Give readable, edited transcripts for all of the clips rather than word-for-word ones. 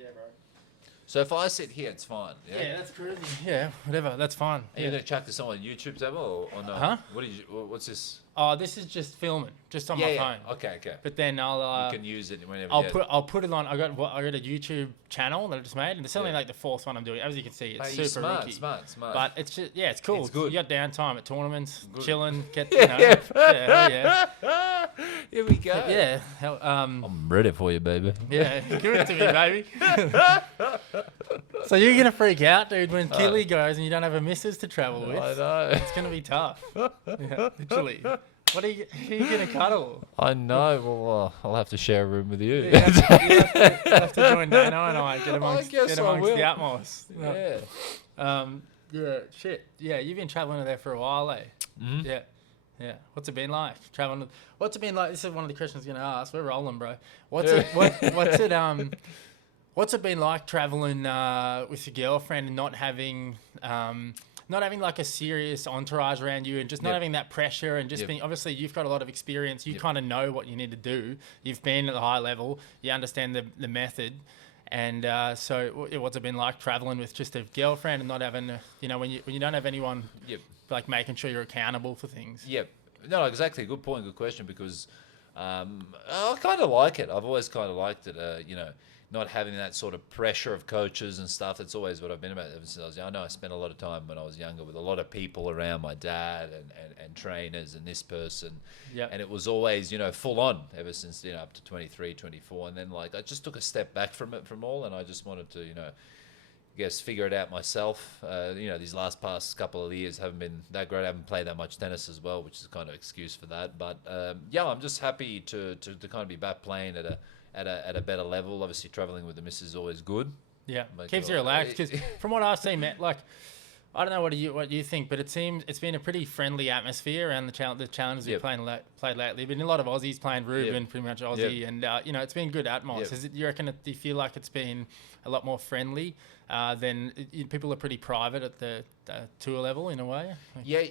Yeah, bro. So if I sit here, it's fine. Yeah. Yeah, that's crazy. Yeah, whatever. That's fine. Are you gonna chuck this on YouTube, Zeb, or no? Huh? What's this? Oh, this is just filming, just on my phone. Okay. But then I'll You can use it whenever. I'll put it on. I got a YouTube channel that I just made, and it's only like the fourth one I'm doing. As you can see, it's super rookie. Smart. But it's just it's cool. It's good. You got downtime at tournaments, chilling, get Yeah. Here we go. Yeah. I'm ready for you, baby. Yeah, give it to me, baby. So you're gonna freak out, dude, when Keely goes and you don't have a missus to travel with. I know. It's gonna be tough. Yeah, literally. Who are you gonna cuddle? I know. Well, I'll have to share a room with you. You have to join Dano and I get amongst I will. the utmost. Yeah. Yeah. Shit. Yeah, you've been traveling there for a while, eh? Mm-hmm. Yeah. What's it been like traveling? What's it been like? This is one of the questions I'm gonna ask. We're rolling, bro. What's it been like traveling with your girlfriend and not having like a serious entourage around you and just not having that pressure and just being, obviously you've got a lot of experience. You kind of know what you need to do. You've been at the high level. You understand the method. And so what's it been like traveling with just a girlfriend and not having, when you don't have anyone like making sure you're accountable for things? Yep. No, exactly. Good point. Good question. Because I kind of like it. I've always kind of liked it, not having that sort of pressure of coaches and stuff. That's always what I've been about ever since I was young. I know I spent a lot of time when I was younger with a lot of people around, my dad and trainers and this person. Yeah. And it was always, full on ever since, up to 23, 24. And then I just took a step back from all, and I just wanted to, figure it out myself. These past couple of years haven't been that great. I haven't played that much tennis as well, which is kind of excuse for that. But I'm just happy to kind of be back playing at a better level. Obviously, traveling with the missus is always good. Yeah, keeps you relaxed. Because from what I've seen, Matt, I don't know what you think, but it seems it's been a pretty friendly atmosphere around the challenges we've played lately. Been a lot of Aussies playing Ruben, pretty much Aussie, and it's been good atmosphere. You reckon? Do you feel like it's been a lot more friendly than people are pretty private at the tour level in a way? Yeah,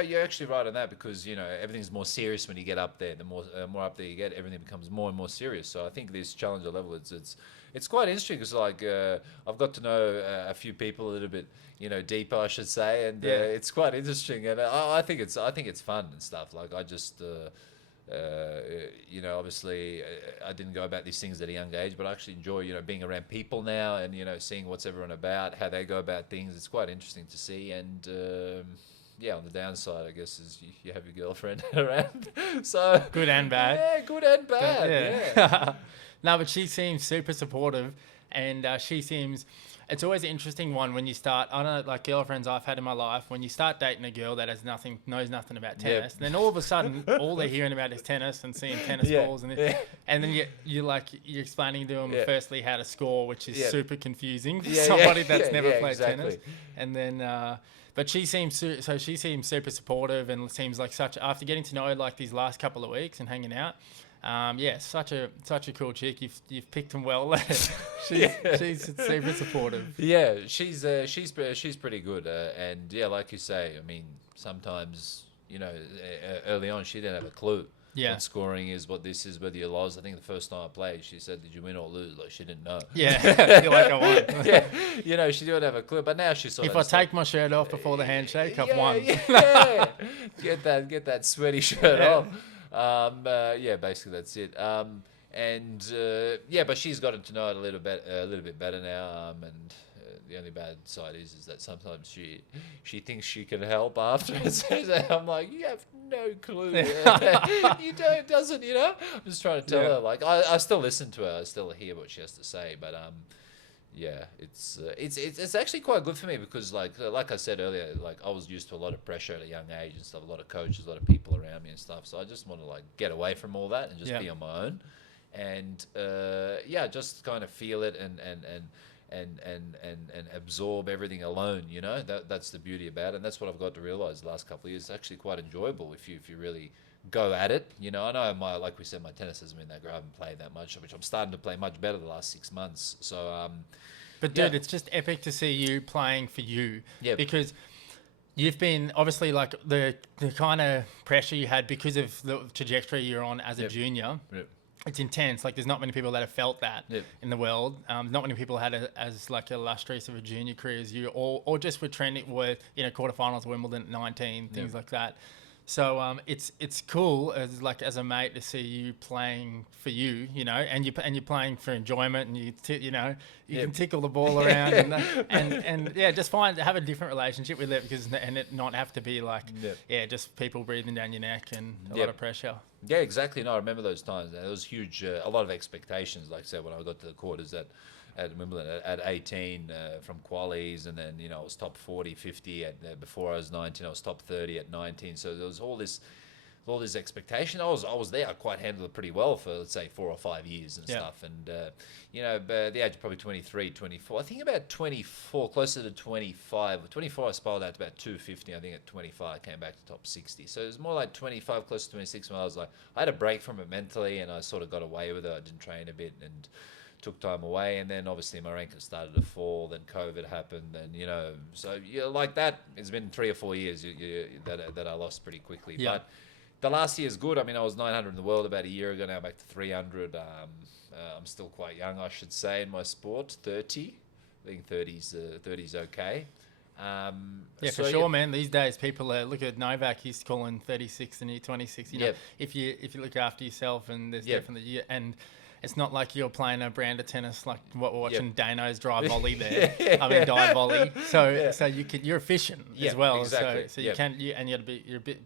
you're actually right on that, because everything's more serious when you get up there. The more up there you get, everything becomes more and more serious. So I think this challenger level, it's quite interesting, because I've got to know a few people a little bit deeper, I should say, and it's quite interesting, and I think it's fun and stuff. I just obviously I didn't go about these things at a young age, but I actually enjoy being around people now and seeing what's everyone about, how they go about things. It's quite interesting to see, and on the downside, I guess, is you have your girlfriend around, so good and bad. Yeah, good and bad. Yeah. No, but she seems super supportive, and she seems. It's always an interesting one when you start. I don't know, like girlfriends I've had in my life. When you start dating a girl that knows nothing about tennis, then all of a sudden, all they're hearing about is tennis and seeing tennis balls, and then you're explaining to them firstly how to score, which is super confusing for somebody that's never played tennis, and then. But she seems super supportive, and seems like after getting to know her like these last couple of weeks and hanging out. Such a cool chick. You've picked him well there. She's super supportive. Yeah, she's pretty good. And like you say, I mean, sometimes early on she didn't have a clue. What scoring is, what this is, whether you lost. I think the first time I played, she said, "Did you win or lose?" Like she didn't know. Yeah, you're like, I won. She didn't have a clue. But now she's sort of. If I take my shirt off before the handshake, I've won. Get that sweaty shirt off. Basically that's it. But she's gotten to know it a little bit better now. And the only bad side is that sometimes she thinks she can help after it says that. I'm like, you have no clue. You doesn't. I'm just trying to tell her. I still listen to her. I still hear what she has to say. But it's actually quite good for me, because like I said earlier, I was used to a lot of pressure at a young age and stuff, a lot of coaches, a lot of people around me and stuff. So I just want to get away from all that and just be on my own, and just kind of feel it and absorb everything alone. That's the beauty about it, and that's what I've got to realize the last couple of years. It's actually quite enjoyable if you really go at it. I know like we said, my tennis hasn't been that great. I haven't played that much, which I'm starting to play much better the last 6 months. So, but dude, it's just epic to see you playing for you. Yeah. Because you've been obviously the kind of pressure you had because of the trajectory you're on as a junior. Yep. it's intense. Like there's not many people that have felt that Yep. in the world. Not many people had as like illustrious of a junior career as you, or just were trending with quarterfinals, Wimbledon at 19, things like that. So it's cool as a mate to see you playing for you, and you're playing for enjoyment, and you can tickle the ball around and just have a different relationship with it and it not have to be like just people breathing down your neck and a lot of pressure. Yeah, exactly. No, I remember those times. There was huge, a lot of expectations. Like I said, when I got to the quarters at Wimbledon at 18 from qualies, and then I was top 40, 50 before I was 19. I was top 30 at 19. So there was all this expectation. I was there. I quite handled it pretty well for, let's say, 4 or 5 years and stuff. And but the age of probably 23, 24. I think about 24, closer to 25. 24, I spiraled out to about 250. I think at 25, I came back to top 60. So it was more like 25, close to 26 when I was like, I had a break from it mentally, and I sort of got away with it. I didn't train a bit and took time away, and then obviously my rank started to fall. Then COVID happened, and so like that. It's been 3 or 4 years that I lost pretty quickly. Yeah. But the last year is good. I mean, I was 900 in the world about a year ago. Now back to 300. I'm still quite young, I should say, in my sport. 30. I think 30's okay. For sure, man. These days, people look at Novak. He's calling 36 and you're 26. If you look after yourself, and there's definitely and. It's not like you're playing a brand of tennis like what we're watching Dano's drive volley there. Dive volley. So you're efficient as well. Exactly. So you can you're a bit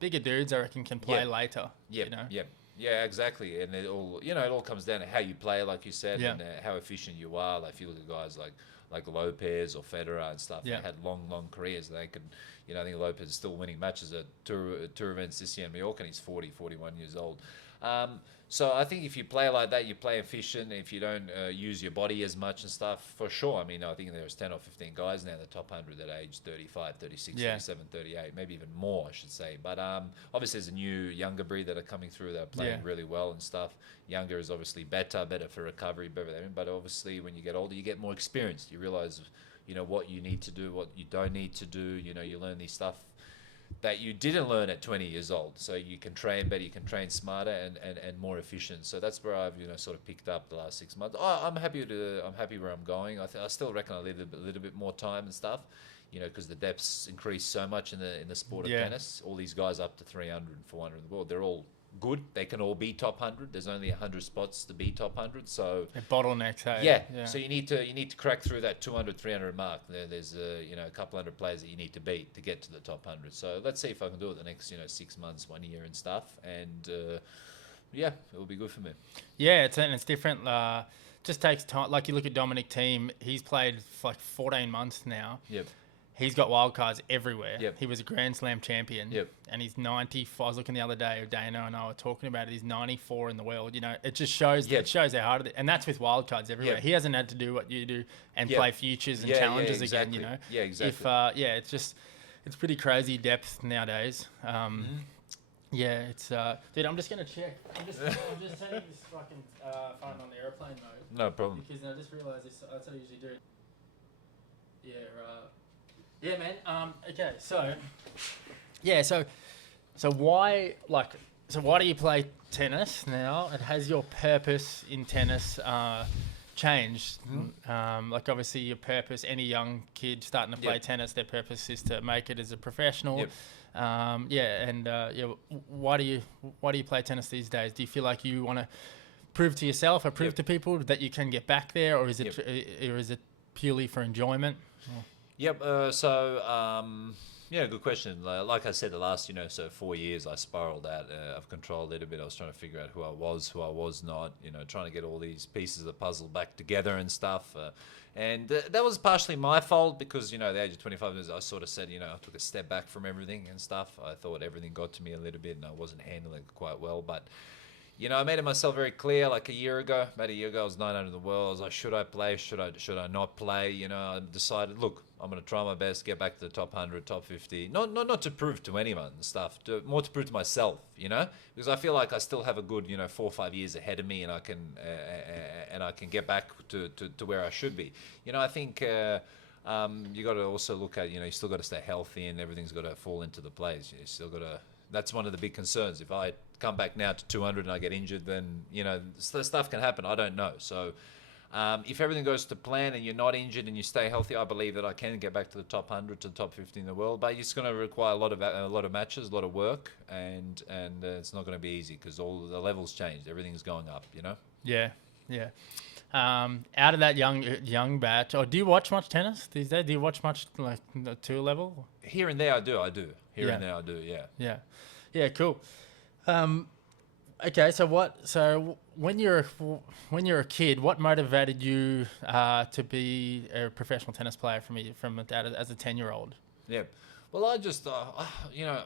bigger dudes, I reckon, can play later. Yeah, exactly. And it all comes down to how you play, like you said, and how efficient you are. Like if you look at guys like Lopez or Federer and stuff, they had long careers. They could, I think Lopez is still winning matches at tour events this year in Mallorca, and he's 40, 41 years old. So I think if you play like that, you play efficient. If you don't use your body as much and stuff, for sure. I mean, I think there's 10 or 15 guys now in the top 100 that age 35, 36, 37, 38, maybe even more, I should say. But obviously there's a new younger breed that are coming through that are playing really well and stuff. Younger is obviously better for recovery, but obviously when you get older, you get more experienced. You realize, what you need to do, what you don't need to do. You learn these stuff that you didn't learn at 20 years old, so you can train better, you can train smarter and more efficient. So that's where I've sort of picked up the last 6 months. I'm happy where I'm going. I still reckon I need a little bit more time and stuff, because the depths increase so much in the sport of tennis. All these guys up to 300 and 400 in the world, they're all good. They can all be top 100. There's only 100 spots to be top 100, so bottlenecks. Hey? Yeah. So you need to crack through that 200, 300 mark. There's a couple hundred players that you need to beat to get to the top 100. So let's see if I can do it the next 6 months, 1 year and stuff, and it will be good for me. Yeah, it's different. Just takes time. Like you look at Dominic Thiem, he's played for like 14 months now. Yep. He's got wild cards everywhere. Yep. He was a Grand Slam champion. Yep. And he's 94. I was looking the other day, Dana and I were talking about it. He's 94 in the world. It just shows how hard it is. And that's with wild cards everywhere. Yep. He hasn't had to do what you do and play futures and challenges exactly. again, Yeah, exactly. It's pretty crazy depth nowadays. Yeah, it's dude, I'm just gonna check. I'm just turning this fucking phone on airplane mode. No problem. Because I just realised this. That's what I usually do. Yeah, right. Yeah, man. Okay, so why do you play tennis now? And has your purpose in tennis changed? Like obviously your purpose. Any young kid starting to play tennis, their purpose is to make it as a professional. Yep. Why do you play tennis these days? Do you feel like you want to prove to yourself or prove to people that you can get back there, or is it purely for enjoyment? Yep. Good question. Like I said, the last 4 years I spiraled out of control a little bit. I was trying to figure out who I was not. Trying to get all these pieces of the puzzle back together and stuff. And that was partially my fault because the age of 25, I sort of said I took a step back from everything and stuff. I thought everything got to me a little bit and I wasn't handling it quite well, but. I made it myself very clear. Like about a year ago, I was 900 in the world. I was like, should I play? Should I not play? I decided, look, I'm going to try my best, get back to the top 100, top 50. Not to prove to anyone and stuff, more to prove to myself, because I feel like I still have a good, 4 or 5 years ahead of me, and I can get back to where I should be. I think you got to also look at, you still got to stay healthy, and everything's got to fall into the place. You still got to that's one of the big concerns. If I come back now to 200 and I get injured, then, you know, stuff can happen. I don't know. So if everything goes to plan and you're not injured and you stay healthy, I believe that I can get back to the top 100 to the top 50 in the world. But it's going to require a lot of matches, a lot of work, and it's not going to be easy because all the levels changed. Everything's going up, you know. Yeah, yeah. Out of that young batch, or do you watch much tennis these days? Do you watch much like the tour level? Here and there, I do. Here and there, I do. Yeah. Yeah. Cool. Okay, so when you're a kid, what motivated you to be a professional tennis player as a 10-year-old? Yeah. Well, I just you know,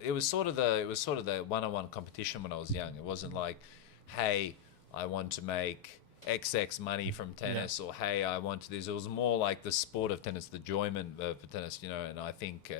it was sort of the one-on-one competition when I was young. It wasn't like, hey, I want to make XX money from tennis, or hey, I want to this. It was more like the sport of tennis, the enjoyment of tennis, you know. And I think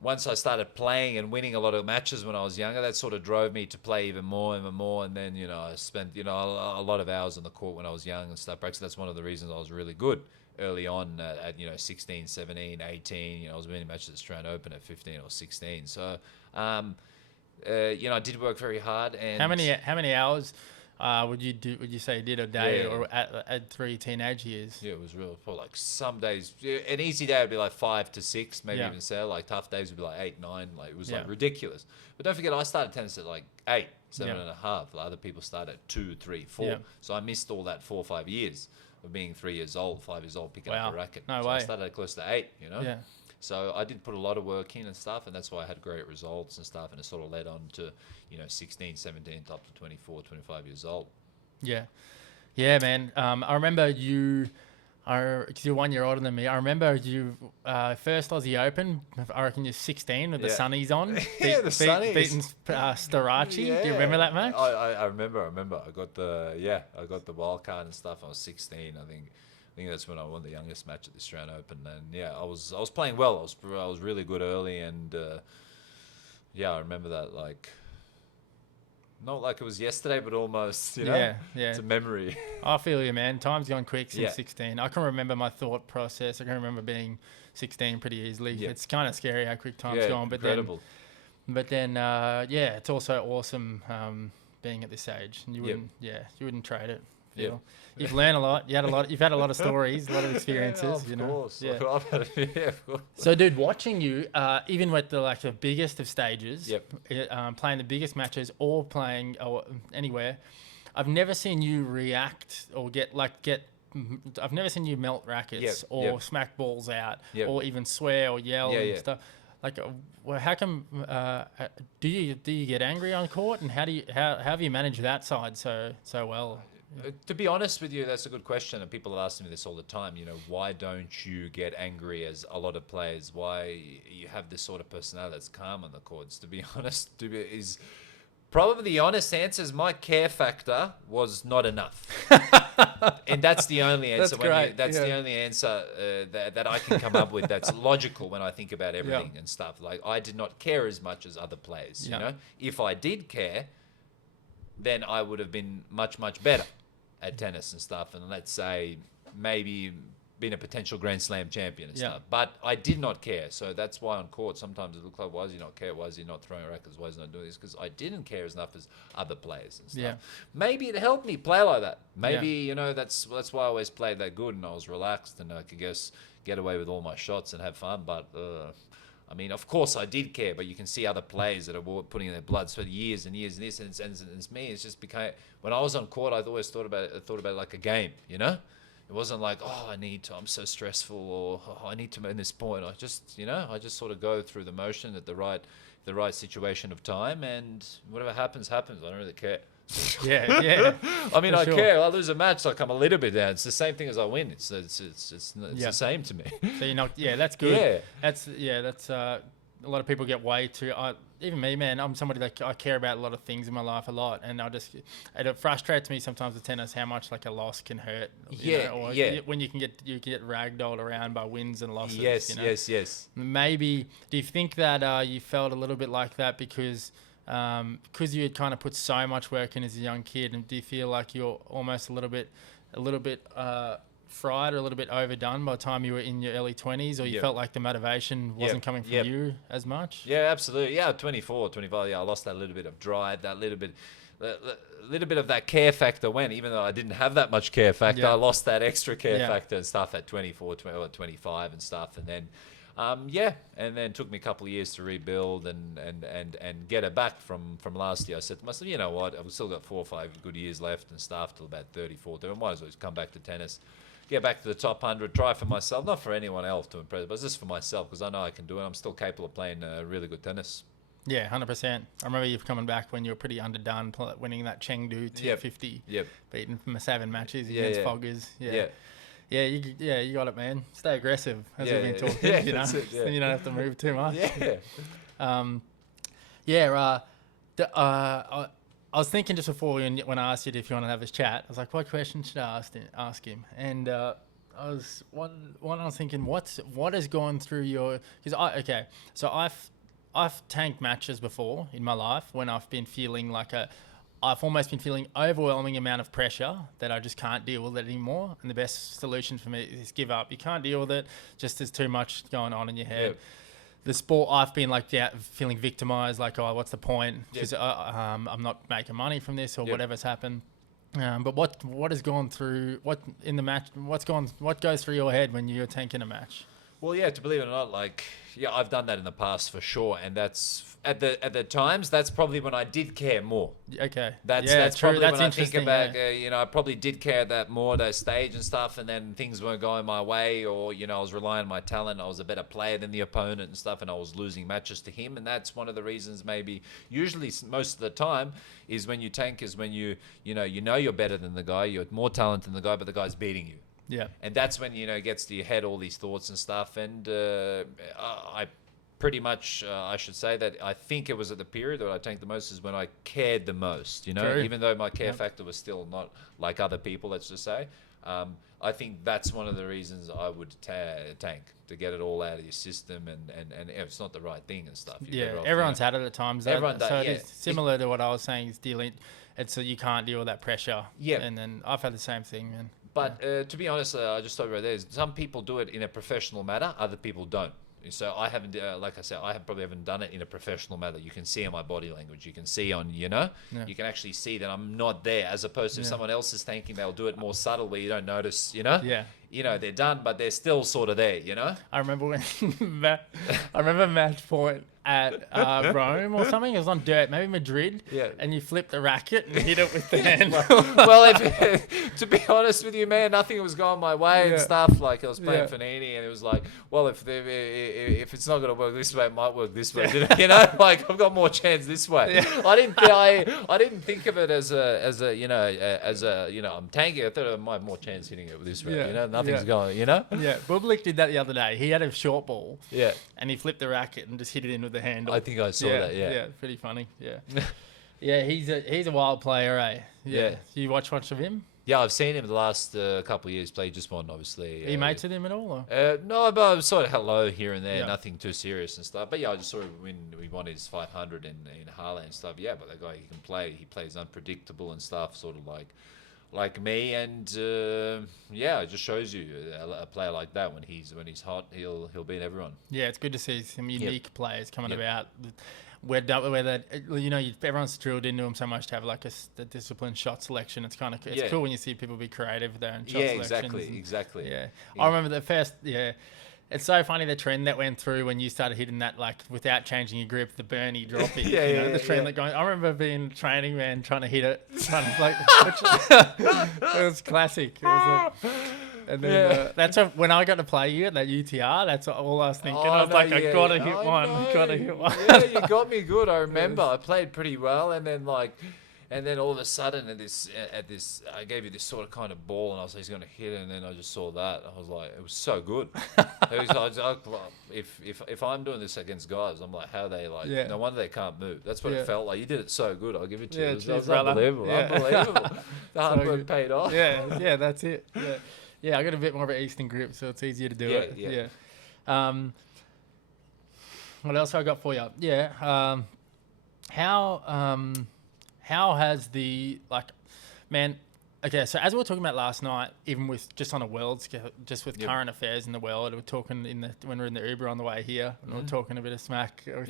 once I started playing and winning a lot of matches when I was younger, that sort of drove me to play even more. And then, you know, I spent, you know, a lot of hours on the court when I was young and stuff. Practice. That's one of the reasons I was really good early on at, you know, 16, 17, 18. You know, I was winning matches at Australian Open at 15 or 16. So, you know, I did work very hard. And how many hours would you say you did a day, or at 3 teenage years? Yeah, it was real. For like some days, an easy day would be like 5 to 6, maybe even 7. Like tough days would be like 8, 9. Like it was like ridiculous. But don't forget, I started tennis at like 8, 7 and a half. Like other people started at 2, 3, 4. Yeah. So I missed all that 4 or 5 years of being 3 years old, 5 years old, picking up a racket. No so way. I started at close to 8. You know. Yeah. So I did put a lot of work in and stuff, and that's why I had great results and stuff, and it sort of led on to, you know, 16, 17, up to 24, 25 years old. Yeah. Yeah, man. I remember because you're 1 year older than me. I remember you first Aussie Open. I reckon you're 16 with the sunnies on. The sunnies. Beating Storaci. Yeah. Do you remember that match? I remember. I got the wild card and stuff. I was 16, I think. I think that's when I won the youngest match at the Australian Open, and I was playing well. I was really good early, and I remember that like. Not like it was yesterday, but almost, you know? Yeah. It's a memory. I feel you, man. Time's gone quick since 16. I can remember my thought process. I can remember being 16 pretty easily. Yeah. It's kind of scary how quick time's gone. But incredible. Then, it's also awesome being at this age. And you wouldn't trade it. Yeah. You've learned a lot. You've had a lot of stories, a lot of experiences. Of course. Yeah. Of course. So, dude, watching you, even with the biggest of stages, playing the biggest matches, or playing anywhere, I've never seen you react or I've never seen you melt rackets or smack balls out or even swear or yell and stuff. Like, how come? Do you get angry on court, and how have you managed that side so well? To be honest with you, that's a good question, and people are asking me this all the time. You know, why don't you get angry as a lot of players? Why you have this sort of personality that's calm on the courts? To be honest, is probably the honest answer is my care factor was not enough, and that's the only answer. That's the only answer that I can come up with. That's logical when I think about everything and stuff. Like I did not care as much as other players. You know, if I did care, then I would have been much better at tennis and stuff, and let's say maybe been a potential Grand Slam champion and stuff. But I did not care, so that's why on court sometimes it looks like, why does he not care? Why is he not throwing rackets? Why is he not doing this? Because I didn't care as enough as other players and stuff. Yeah. Maybe it helped me play like that. Maybe you know that's why I always played that good, and I was relaxed, and I could get away with all my shots and have fun. But I mean, of course I did care, but you can see other players that are putting in their blood for years and years and this, and it's me. It's just became, when I was on court, I always thought about it like a game, you know? It wasn't like, I'm so stressful, or I need to make this point. I just sort of go through the motion at the right situation of time, and whatever happens. I don't really care. Yeah. I mean, I care. I lose a match, I come a little bit down. It's the same thing as I win. It's the same to me. So you're not. Yeah, that's good. That's a lot of people get way too. Even me, man. I'm somebody that I care about a lot of things in my life a lot, and it frustrates me sometimes with tennis how much like a loss can hurt. When you can get ragdolled around by wins and losses. Yes. Maybe do you think that you felt a little bit like that because you had kind of put so much work in as a young kid, and do you feel like you're almost a little bit fried or a little bit overdone by the time you were in your early 20s, or you Yep. felt like the motivation wasn't coming from Yep. you as much? Yeah, absolutely. Yeah, 24, 25. Yeah, I lost that little bit of drive, that little bit of that care factor went, even though I didn't have that much care factor. Yeah. I lost that extra care Yeah. factor and stuff at 24, 20, or 25 and stuff. And then, and then it took me a couple of years to rebuild and get it back from last year. I said to myself, you know what, I've still got 4 or 5 good years left and stuff till about 34. I might as well just come back to tennis. Get back to the top 100, try for myself, not for anyone else to impress, but just for myself, because I know I can do it. I'm still capable of playing really good tennis. Yeah, 100%. I remember you coming back when you were pretty underdone, winning that Chengdu 250, beating from 7 matches against Foggers. Yeah, you got it, man. Stay aggressive, as we've been talking. You know, then you don't have to move too much. I was thinking just before when I asked you if you want to have this chat, I was like, what question should I ask him? And I was thinking, what has gone through your? So I've tanked matches before in my life when I've been feeling like I've almost been feeling overwhelming amount of pressure that I just can't deal with it anymore. And the best solution for me is give up. You can't deal with it. Just there's too much going on in your head. Yep. The sport, I've been like feeling victimized, like, oh, what's the point? Because I'm not making money from this or whatever's happened. But what has gone through in the match? What goes through your head when you're tanking a match? Well, yeah, to believe it or not, I've done that in the past for sure, and that's at the times that's probably when I did care more. Okay, that's true. probably That's when I think about I probably did care that more that stage and stuff, and then things weren't going my way, or I was relying on my talent. I was a better player than the opponent and stuff, and I was losing matches to him, and that's one of the reasons. Maybe usually most of the time is when you tank is when you know you're better than the guy, you're more talented than the guy, but the guy's beating you. Yeah. And that's when, it gets to your head, all these thoughts and stuff. And I pretty much, I should say that I think it was at the period that I tanked the most is when I cared the most, True. Even though my care factor was still not like other people, let's just say. I think that's one of the reasons I would tank, to get it all out of your system. And if it's not the right thing and stuff. Everyone's had it at times. Everyone does, so it's similar to what I was saying, is dealing. It's so you can't deal with that pressure. Yeah. And then I've had the same thing, man. But to be honest, I just thought right there, some people do it in a professional manner, other people don't. So I haven't, like I said, probably haven't done it in a professional manner. You can see on my body language. You can see on, you can actually see that I'm not there. As opposed to if someone else is thinking, they'll do it more subtle where you don't notice, they're done, but they're still sort of there, I remember when match point at Rome or something. It was on dirt, maybe Madrid. Yeah. And you flipped the racket and hit it with the hand. Well, to be honest with you, man, nothing was going my way and stuff. Like I was playing Fanini, and it was like, well, if it's not going to work this way, it might work this way. Like I've got more chance this way. Yeah. I didn't think of it as I'm tanking. I thought I might have more chance hitting it this way. Yeah. Nothing's going. Yeah. Bublik did that the other day. He had a short ball. Yeah. And he flipped the racket and just hit it in with the handle. I think I saw that. Yeah. Yeah, pretty funny. Yeah. Yeah, he's a wild player, eh? Yeah. You watch much of him? Yeah, I've seen him the last couple of years play just one, obviously. Are you mates with him at all? No, but sort of hello here and there, nothing too serious and stuff. But yeah, I just saw him when we won his 500 in Harley and stuff. Yeah, but that guy, he can play. He plays unpredictable and stuff, sort of like me. And it just shows you a player like that when he's hot, he'll beat everyone. Yeah, it's good to see some unique players coming about. Where that everyone's drilled into them so much to have like a disciplined shot selection. It's kind of cool when you see people be creative with their own shot selections. Exactly. Yeah, I remember the first. Yeah, it's so funny the trend that went through when you started hitting that like without changing your grip, the Bernie dropping. The trend that going. I remember being training man trying to hit it, it was classic. It was and then that's when I got to play you at that UTR. That's all I was thinking. I was I gotta hit one. Gotta hit one. Yeah, you got me good. I remember I played pretty well, and then all of a sudden at this, I gave you this sort of kind of ball, and I was like, he's gonna hit it, and then I just saw that. I was like, it was so good. If I'm doing this against guys, I'm like, how are they like? No wonder they can't move. That's what it felt like. You did it so good. I'll give it to you. It was unbelievable. The hard work paid off. Yeah, that's it. Yeah, I got a bit more of an Eastern grip, so it's easier to do it. Yeah. What else have I got for you? Yeah. How has the man? Okay, so as we were talking about last night, even with just on a world scale, just with current affairs in the world, we're talking when we're in the Uber on the way here, and we're talking a bit of smack with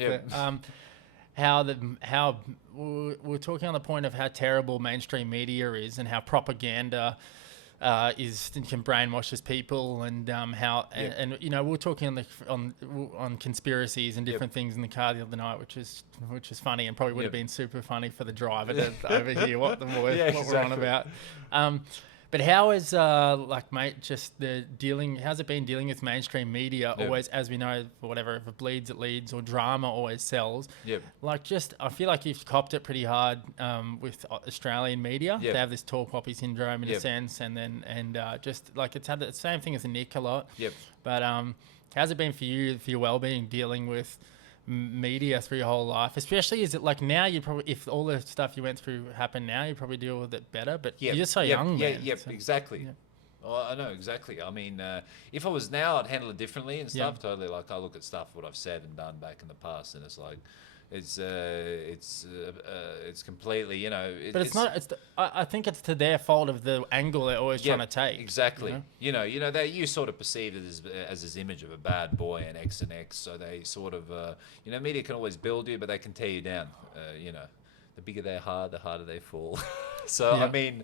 how we're talking on the point of how terrible mainstream media is and how propaganda can brainwashes people, and and you know, we were talking on conspiracies and different things in the car the other night, which is funny, and probably would have been super funny for the driver to overhear what we're on about. But how is mate, just how's it been dealing with mainstream media? Always, as we know, whatever, if it bleeds, it leads, or drama always sells. Yep. I feel like you've copped it pretty hard with Australian media. They have this tall poppy syndrome in a sense, just like it's had the same thing as the Nick a lot. Yep. But how's it been for you, for your well-being, dealing with media through your whole life? Especially, is it like now, you probably, if all the stuff you went through happened now, you probably deal with it better, but you're just so young, man. Exactly. Oh, I know, exactly. I mean, if I was now, I'd handle it differently and stuff. Totally. Like, I look at stuff, what I've said and done back in the past, and it's like, it's completely, you know. But it's not. I think it's to their fault of the angle they're always trying to take. Exactly. You know, you sort of perceive it as this image of a bad boy and X and X. So they sort of, you know, media can always build you, but they can tear you down. You know, the bigger they are, the harder they fall. So I mean,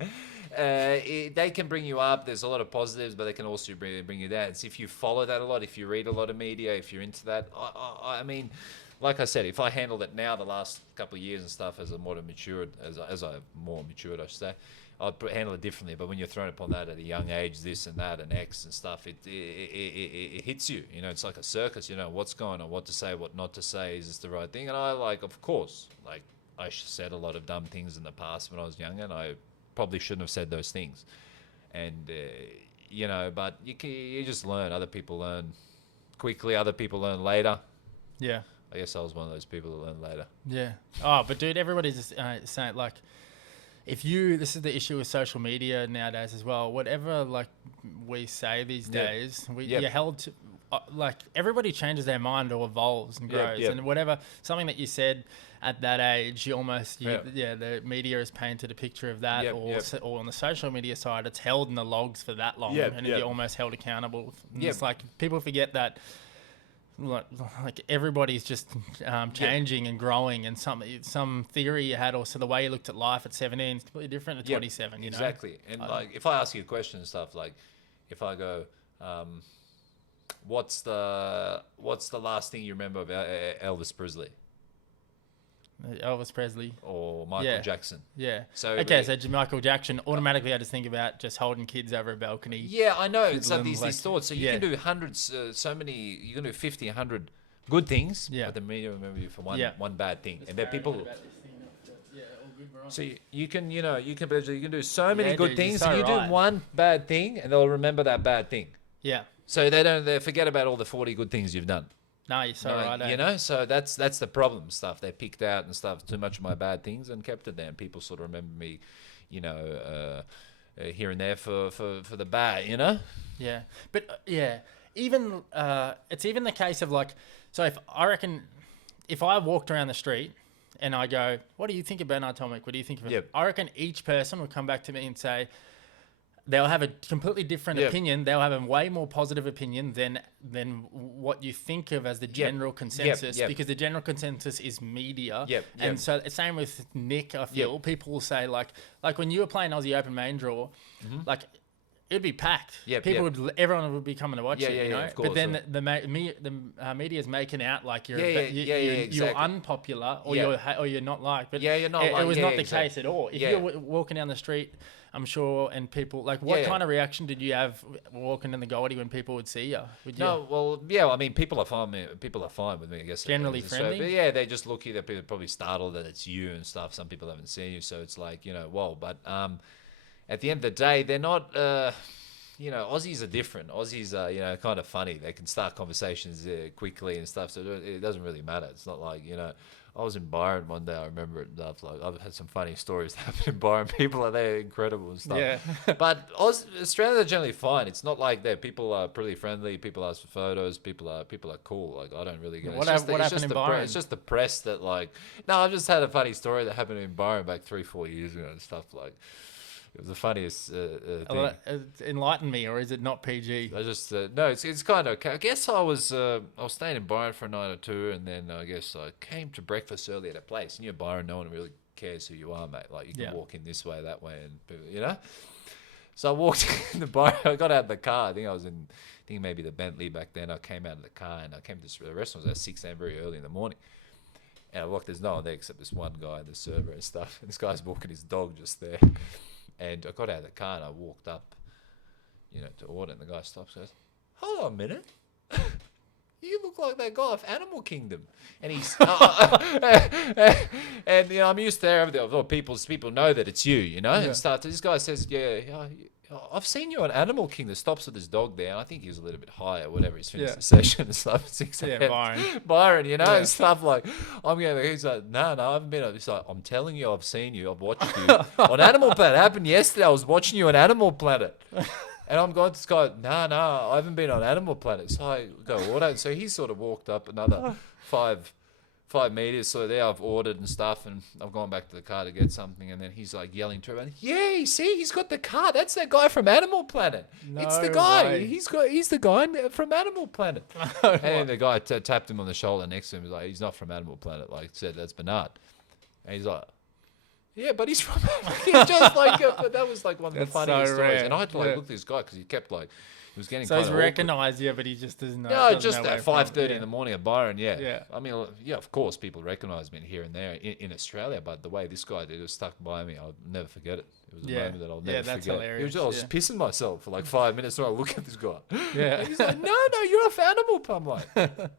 they can bring you up. There's a lot of positives, but they can also bring you down. It's if you follow that a lot, if you read a lot of media, if you're into that. I mean, like I said, if I handled it now, the last couple of years and stuff, as I've more matured, I should say, I'd handle it differently. But when you're thrown upon that at a young age, this and that and X and stuff, it hits you. You know, it's like a circus. You know what's going on, what to say, what not to say. Is this the right thing? And of course, I said a lot of dumb things in the past when I was younger, and I probably shouldn't have said those things. And you know, but you just learn. Other people learn quickly. Other people learn later. Yeah. I guess I was one of those people that learned later. Yeah. Oh, but dude, everybody's just, saying, like, this is the issue with social media nowadays as well. Whatever, like, we say these days, you're held to, like, everybody changes their mind or evolves and grows. And whatever, something that you said at that age, the media has painted a picture of that, or on the social media side, it's held in the logs for that long, and you're almost held accountable. And it's like, people forget that, like everybody's just changing and growing, and some theory you had, or so the way you looked at life at 17 is completely different at 27. You know, exactly. And like, if I ask you a question and stuff, like if I go, what's the last thing you remember about Elvis Presley? Elvis Presley or Michael Jackson. Yeah. So Michael Jackson, automatically I just think about just holding kids over a balcony. Yeah, I know. It's like these thoughts. So you can do hundreds, you can do 50, 100 good things, but the media remember you for one bad thing. And then people... So you can do so many good things, and you do one bad thing, and they'll remember that bad thing. Yeah. So they forget about all the 40 good things you've done. No, you're so right. You know, so that's the problem. Stuff they picked out and stuff, too much of my bad things, and kept it there. And people sort of remember me, you know, here and there for the bad. You know. Yeah, but even it's even the case of like, so if I walked around the street and I go, "What do you think of Bernard Tomic? What do you think of him?" Yep. I reckon each person will come back to me and say, they'll have a completely different opinion. They'll have a way more positive opinion than what you think of as the general consensus, because the general consensus is media. And so same with Nick, I feel. People will say, like when you were playing Aussie Open main draw, like it'd be packed. Everyone would be coming to watch it, you know? Of course, but then the media's making out like you're you're unpopular, or you're not liked. But you're not liked. It was not the case at all. If you're walking down the street, I'm sure, and people, like, what kind of reaction did you have walking in the Goldie when people would see you? I mean, people are fine with me, I guess. Generally friendly? So, but they just look you, they're probably startled that it's you and stuff. Some people haven't seen you, so it's like, you know, whoa. But at the end of the day, they're not, you know, Aussies are different. Aussies are, you know, kind of funny. They can start conversations quickly and stuff, so it doesn't really matter. It's not like, you know, I was in Byron one day, I remember it. I've had some funny stories happen in Byron. People are there incredible and stuff. Yeah. But Australians are generally fine. It's not like that. People are pretty friendly. People ask for photos. People are cool. Like, I don't really get it. What happened in Byron? It's just the press that, like... No, I've just had a funny story that happened in Byron back 3-4 years ago and stuff. Like, It was the funniest Well, thing. enlighten me, or is it not PG? I just no, it's kind of okay. I guess I was staying in Byron for a night or two, and then I guess I came to breakfast early at a place. And you're Byron, no one really cares who you are, mate. Like you can walk in this way, that way, and you know. So I walked in the bar. I got out of the car. I think maybe the Bentley back then. I came out of the car and I came to the restaurant. It was at 6 a.m. very early in the morning. And I walked. There's no one there except this one guy, the server and stuff. And this guy's walking his dog just there. And I got out of the car and I walked up, to order. And the guy stops and goes, "Hold on a minute. You look like that guy off Animal Kingdom." And he's, and I'm used to everything. People know that it's you, and start. This guy says, "Yeah, I've seen you on Animal Kingdom." Stops with his dog there. And I think he was a little bit high or whatever. He's finished the session and stuff. 6 a.m. Byron, and stuff like. He's like, no, I haven't been. He's like, "I'm telling you, I've seen you. I've watched you on Animal Planet. It happened yesterday. I was watching you on Animal Planet." And I'm going to this guy, no, I haven't been on Animal Planet. So I go order. And so he sort of walked up another 5 meters. So there I've ordered and stuff. And I've gone back to the car to get something. And then he's like yelling to everyone, "Yeah, see, he's got the car. That's that guy from Animal Planet. It's the guy. Way. He's the guy from Animal Planet." And the guy tapped him on the shoulder next to him. He's like, "He's not from Animal Planet." Like I said, "That's Bernard." And he's like, "Yeah, but he's from." Just like that was like one of the funniest stories. And I had to look at this guy because he kept he was getting. So he's recognised you, but he just doesn't know. No, just at 5:30 in the morning at Byron. Yeah. I mean, of course, people recognise me here and there in Australia, but the way this guy did it stuck by me. I'll never forget it. It was a moment that I'll never forget. That's hilarious. I was just pissing myself for like 5 minutes. So I look at this guy. Yeah. And he's like, "No, you're off Animal Planet." I'm like,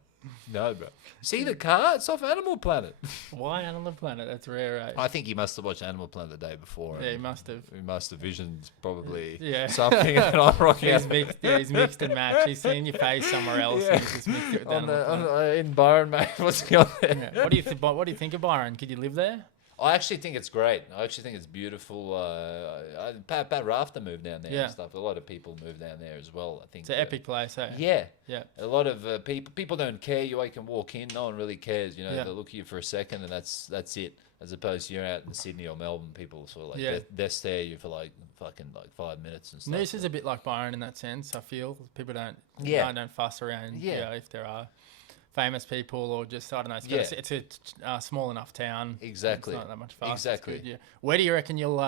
"No, bro. See the car? It's off Animal Planet." Why Animal Planet? That's rare, eh? I think he must have watched Animal Planet the day before. Yeah, he must have. He must have visioned probably something that I'm rocking out. He's mixed and matched. He's seen your face somewhere else. And he's just mixed it with in Byron, mate. What's going on there? What do you think of Byron? Could you live there? I actually think it's great. I actually think it's beautiful. Pat Rafter moved down there and stuff. A lot of people moved down there as well. I think it's an epic place, eh? Yeah. A lot of people don't care. You can walk in. No one really cares. They look at you for a second and that's it. As opposed to you're out in Sydney or Melbourne, people sort of they stare at you for fucking 5 minutes and stuff. Noosa is a bit like Byron in that sense. I feel people don't fuss around. If there are famous people or just I don't know. It's a small enough town. Exactly. It's not that much fuss. Exactly. Good, Where do you reckon you'll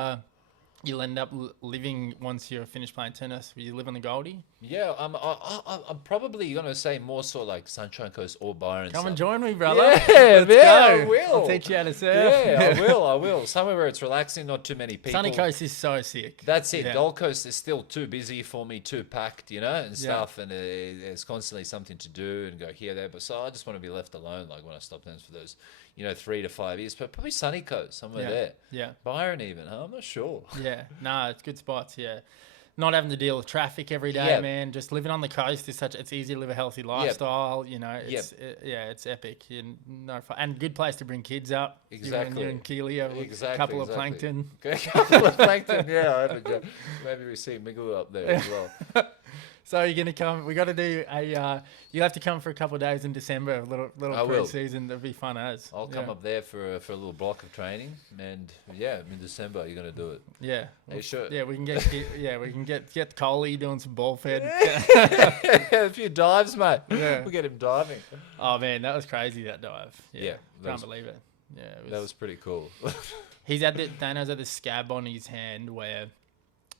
end up living once you're finished playing tennis? Will you live on the Goldie? Yeah, I'm probably gonna say more sort of like Sunshine Coast or Byron. Come and join me, brother. Yeah, Let's go. I will. I'll teach you how to surf. Yeah, I will. Somewhere where it's relaxing, not too many people. Sunny Coast is so sick. That's it. Yeah. Gold Coast is still too busy for me, too packed, and stuff, and there's constantly something to do and go here, there. But so I just want to be left alone, like when I stop tennis for those, 3 to 5 years. But probably Sunny Coast, somewhere there. Yeah. Byron even, huh? I'm not sure. Yeah. No, it's good spots, Not having to deal with traffic every day, man. Just living on the coast it's easy to live a healthy lifestyle. It's epic. And good place to bring kids up. Exactly. You and Keely have a couple of plankton. A couple of plankton, maybe we see Miggle up there as well. So you're gonna come? We got to do you'll have to come for a couple of days in December. A little pre-season. That'll be fun as. I'll come up there for a little block of training, and in December you're gonna do it. Yeah. Are you sure? Yeah, we can get Coley doing some ball fed. A few dives, mate. Yeah. We'll get him diving. Oh man, that was crazy, that dive. Yeah. Can't believe it. Yeah. That was pretty cool. Dano's had this scab on his hand where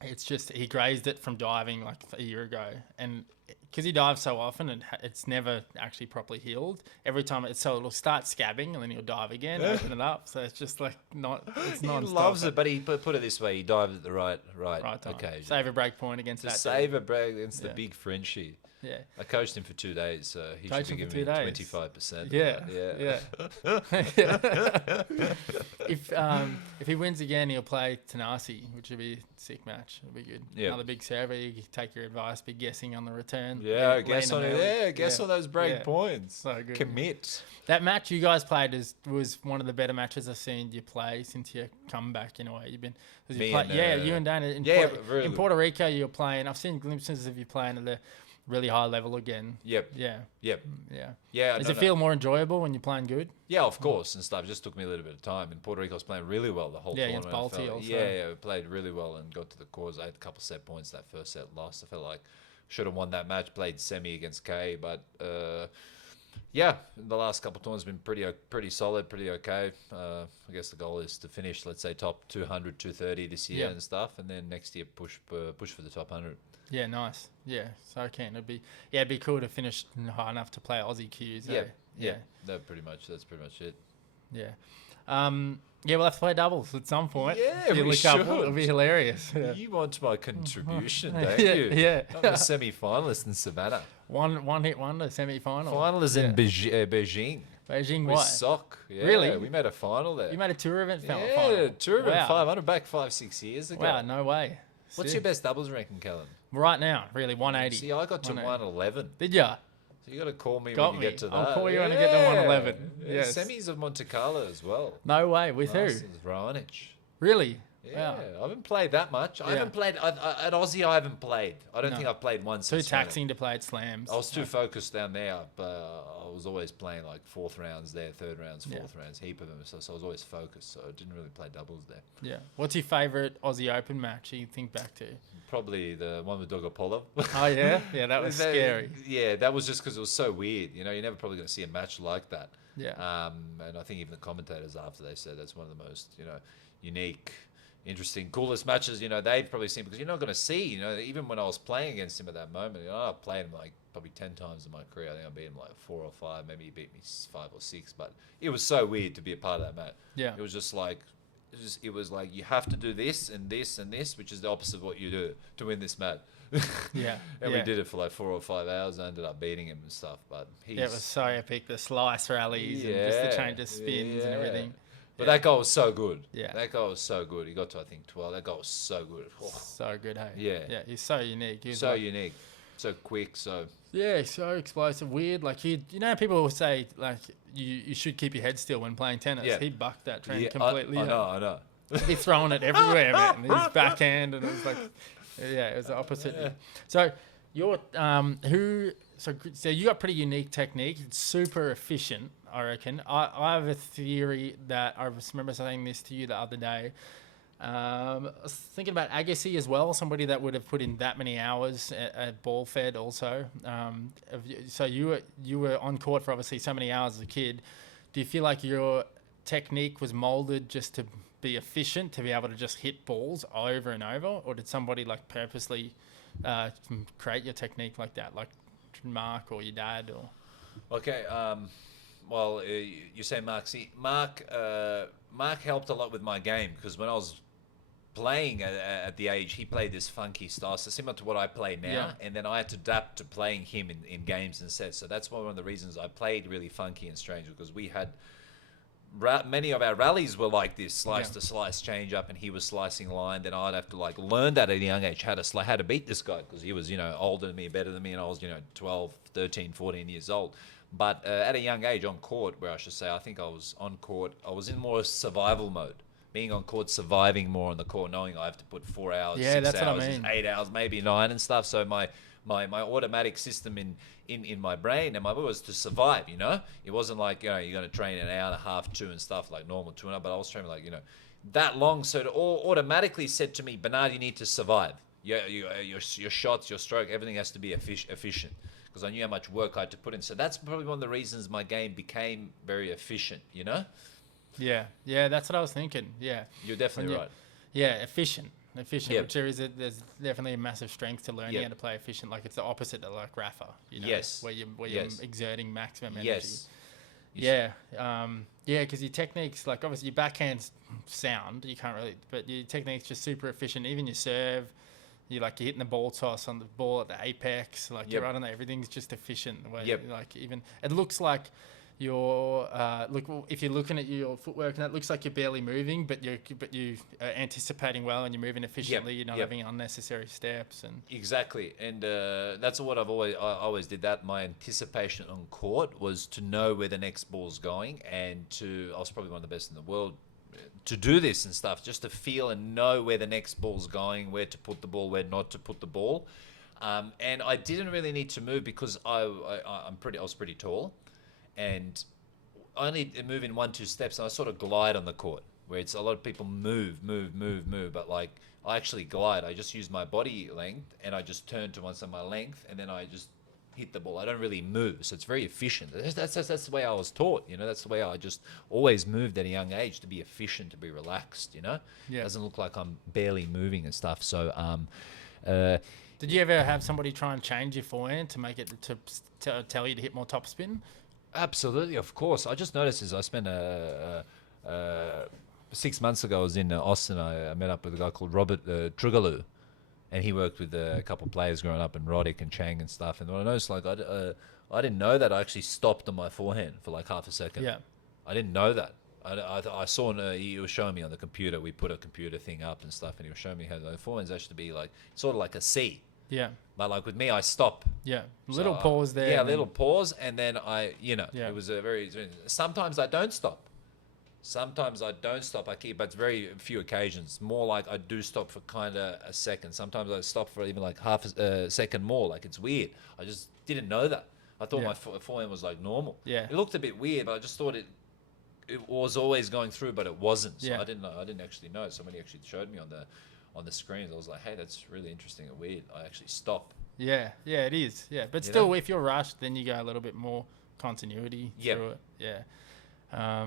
it's just he grazed it from diving like a year ago, and because he dives so often and it's never actually properly healed. Every time it'll start scabbing and then he'll dive again, open it up. So it's just like it's he loves it, but he put it this way: he dives at the right time. Okay, save a break point against that. Save a break against the big Frenchie. Yeah, I coached him for 2 days, so he should be giving me 25%. Yeah. If he wins again, he'll play Tanasi, which would be a sick match. It'll be good. Yeah. Another big server. You can take your advice, be guessing on the return. Yeah, guess on it. Yeah, guess on those break points. So good. Commit. That match you guys played was one of the better matches I've seen you play since your comeback. In a way, you and Dana. In Puerto Rico, you were playing. I've seen glimpses of you playing at really high level again. Yep. Yeah. Yep. Yeah. Yeah. Does it feel more enjoyable when you're playing good? Yeah, of course, and stuff. It just took me a little bit of time. In Puerto Rico, I was playing really well the whole Yeah, tournament. against I Balti felt- also. Yeah, we played really well and got to the quarters. I had a couple set points that first set, lost. I felt like should have won that match. Played semi against Kay, but yeah, the last couple of tournaments have been pretty solid, pretty okay. I guess the goal is to finish, let's say, top 200, 230 this year Yeah. and stuff, and then next year push for the top 100. Yeah, nice. Yeah, so keen. It'd be cool to finish high enough to play Aussie Qs. Yeah, eh? yeah. That's pretty much it. Yeah. Yeah, we'll have to play doubles at some point. Yeah, Field we a couple. should. It'll be hilarious. Yeah. You want my contribution, don't Yeah, you? yeah. I'm a semi-finalist in Savannah. One hit wonder, semi-final. Final is in Beijing. Beijing, With what? sock. Yeah, Really? We made a final there. You made a tour event final? Yeah, tour event Wow. 500 back 5-6 years ago. Wow, no way. What's Sick. your best doubles ranking, Kellen? Right now, really, 180. See, I got to 180. 111. Did ya? So you got to call me Got when me. you get to that. I'll call you when I get to 111. Yeah. Yes. Semis of Monte Carlo as well. No way. With who? Masters, Raonic. Really? Yeah, Wow. I haven't played that much. I Yeah. haven't played at Aussie. I haven't played. I don't No. think I've played once. Too since China. taxing to play at slams. I was too focused down there. I was always playing like fourth rounds there, third rounds, fourth rounds, heap of them. So I was always focused. So I didn't really play doubles there. Yeah. What's your favourite Aussie Open match you think back to? Probably the one with Dogapolo. Oh, yeah? Yeah, that was scary. Yeah, that was just because it was so weird. You know, you're never probably going to see a match like that. Yeah. And I think even the commentators after they said that's one of the most, unique, interesting, coolest matches, they'd probably seen because you're not going to see, even when I was playing against him at that moment, I played him like probably 10 times in my career. I think I beat him like 4 or 5, maybe he beat me 5 or 6, but it was so weird to be a part of that match. Yeah. It was just like, it was like you have to do this and this and this, which is the opposite of what you do to win this match. Yeah. And yeah. we did it for like 4 or 5 hours. I ended up beating him and stuff, but Yeah, it was so epic. The slice rallies and just the change of spins and everything. But that guy was so good. Yeah. That guy was so good. He got to, I think, 12. That guy was so good. Oh, So good, hey? Yeah. Yeah, he's so unique. He was so like, unique. So quick. So. yeah, so explosive, weird. Like, people will say, like, you should keep your head still when playing tennis. Yeah. He bucked that trend Yeah, completely. I know. He's throwing it everywhere, man. His backhand, and it was like, yeah, it was the opposite. Yeah. So, you're, so you got pretty unique technique. It's super efficient, I reckon. I have a theory that I remember saying this to you the other day. I was thinking about Agassi as well, somebody that would have put in that many hours at ball fed also. So you were on court for obviously so many hours as a kid. Do you feel like your technique was molded just to be efficient, to be able to just hit balls over and over, or did somebody like purposely create your technique like that, like Mark or your dad? Or Okay. Well, you say Mark. See, Mark helped a lot with my game because when I was playing at the age, he played this funky style, so similar to what I play now. Yeah. And then I had to adapt to playing him in games and sets. So that's one of the reasons I played really funky and strange, because we had many of our rallies were like this slice to slice change up, and he was slicing line. Then I'd have to like learn that at a young age how to beat this guy, because he was older than me, better than me, and I was 12, 13, 14 years old. But at a young age on court, where I should say, I think I was on court, I was in more survival mode. Being on court, surviving more on the court, knowing I have to put 4 hours, Yeah, 6 that's what I hours, mean. 8 hours, maybe 9 and stuff. So my automatic system in my brain and my body was to survive, It wasn't like, you're going to train an hour and a half, 2 and stuff like normal 2.5, but I was training like, that long. So it all automatically said to me, Bernard, you need to survive. Your shots, your stroke, everything has to be efficient. Because I knew how much work I had to put in. So that's probably one of the reasons my game became very efficient, yeah, that's what I was thinking. Yeah, You're definitely right. Yeah, efficient. Yep. Which there's definitely a massive strength to learning Yep. how to play efficient. Like, it's the opposite of like Rafa, Yes. where you're Yes. exerting maximum energy. Yes. Yeah, because your techniques, like obviously your backhand's sound, you can't really, but your technique's just super efficient. Even your serve, you're hitting the ball toss on the ball at the apex, like you're Yep. right on there. Everything's just efficient. The way, Yep. like even it looks like you're if you're looking at your footwork, and it looks like you're barely moving, but you are anticipating well and you're moving efficiently. You're not Yep. having unnecessary steps and Exactly, and that's what I always did. That my anticipation on court was to know where the next ball's going, and I was probably one of the best in the world to do this and stuff, just to feel and know where the next ball's going, where to put the ball, where not to put the ball. And I didn't really need to move because I was pretty tall, and I only move in 1-2 steps, and I sort of glide on the court, where it's a lot of people move, but like I actually glide. I just use my body length, and I just turn to one side of my length, and then I just hit the ball. I don't really move, so it's very efficient. That's the way I was taught, That's the way I just always moved at a young age, to be efficient, to be relaxed, Yeah. It doesn't look like I'm barely moving and stuff. So, did you ever have somebody try and change your forehand to make it to tell you to hit more topspin? Absolutely, of course. I just noticed I spent 6 months ago. I was in Austin. I met up with a guy called Robert Trugaloo, and he worked with a couple of players growing up, and Roddick and Chang and stuff. And what I noticed, like, I didn't know that I actually stopped on my forehand for like half a second. Yeah, I didn't know that. I saw he was showing me on the computer. We put a computer thing up and stuff, and he was showing me how the forehand's actually be like sort of like a C. Yeah. But like with me, I stop. Yeah. Little pause there. Yeah, little pause, and then Yeah. it was a very. Sometimes I don't stop. I keep, but it's very few occasions. More like I do stop for kind of a second. Sometimes I stop for even like half a second more. Like it's weird. I just didn't know that. I thought my forehand was like normal. Yeah. It looked a bit weird, but I just thought it was always going through, but it wasn't. So Yeah. I didn't actually know. Somebody actually showed me on the screens. I was like, hey, that's really interesting and weird. I actually stop. Yeah, it is. Yeah, but You still, know? if you're rushed, then you go a little bit more continuity through it. Yeah.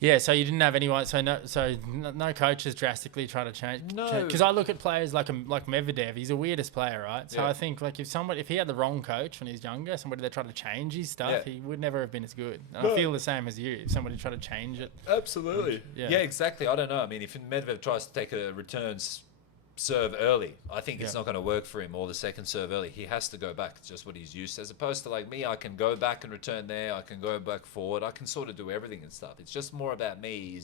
Yeah, so you didn't have anyone, so no coaches drastically try to change. No. Because I look at players like Medvedev, he's the weirdest player, right? So Yeah. I think like if he had the wrong coach when he's younger, somebody that tried to change his stuff, he would never have been as good. And I feel the same as you. If somebody tried to change it. Absolutely. Yeah. Yeah, exactly. I don't know. I mean, if Medvedev tries to take a return serve early, I think it's not going to work for him, or the second serve early. He has to go back. It's just what he's used to. As opposed to like me, I can go back and return there. I can go back forward. I can sort of do everything and stuff. It's just more about me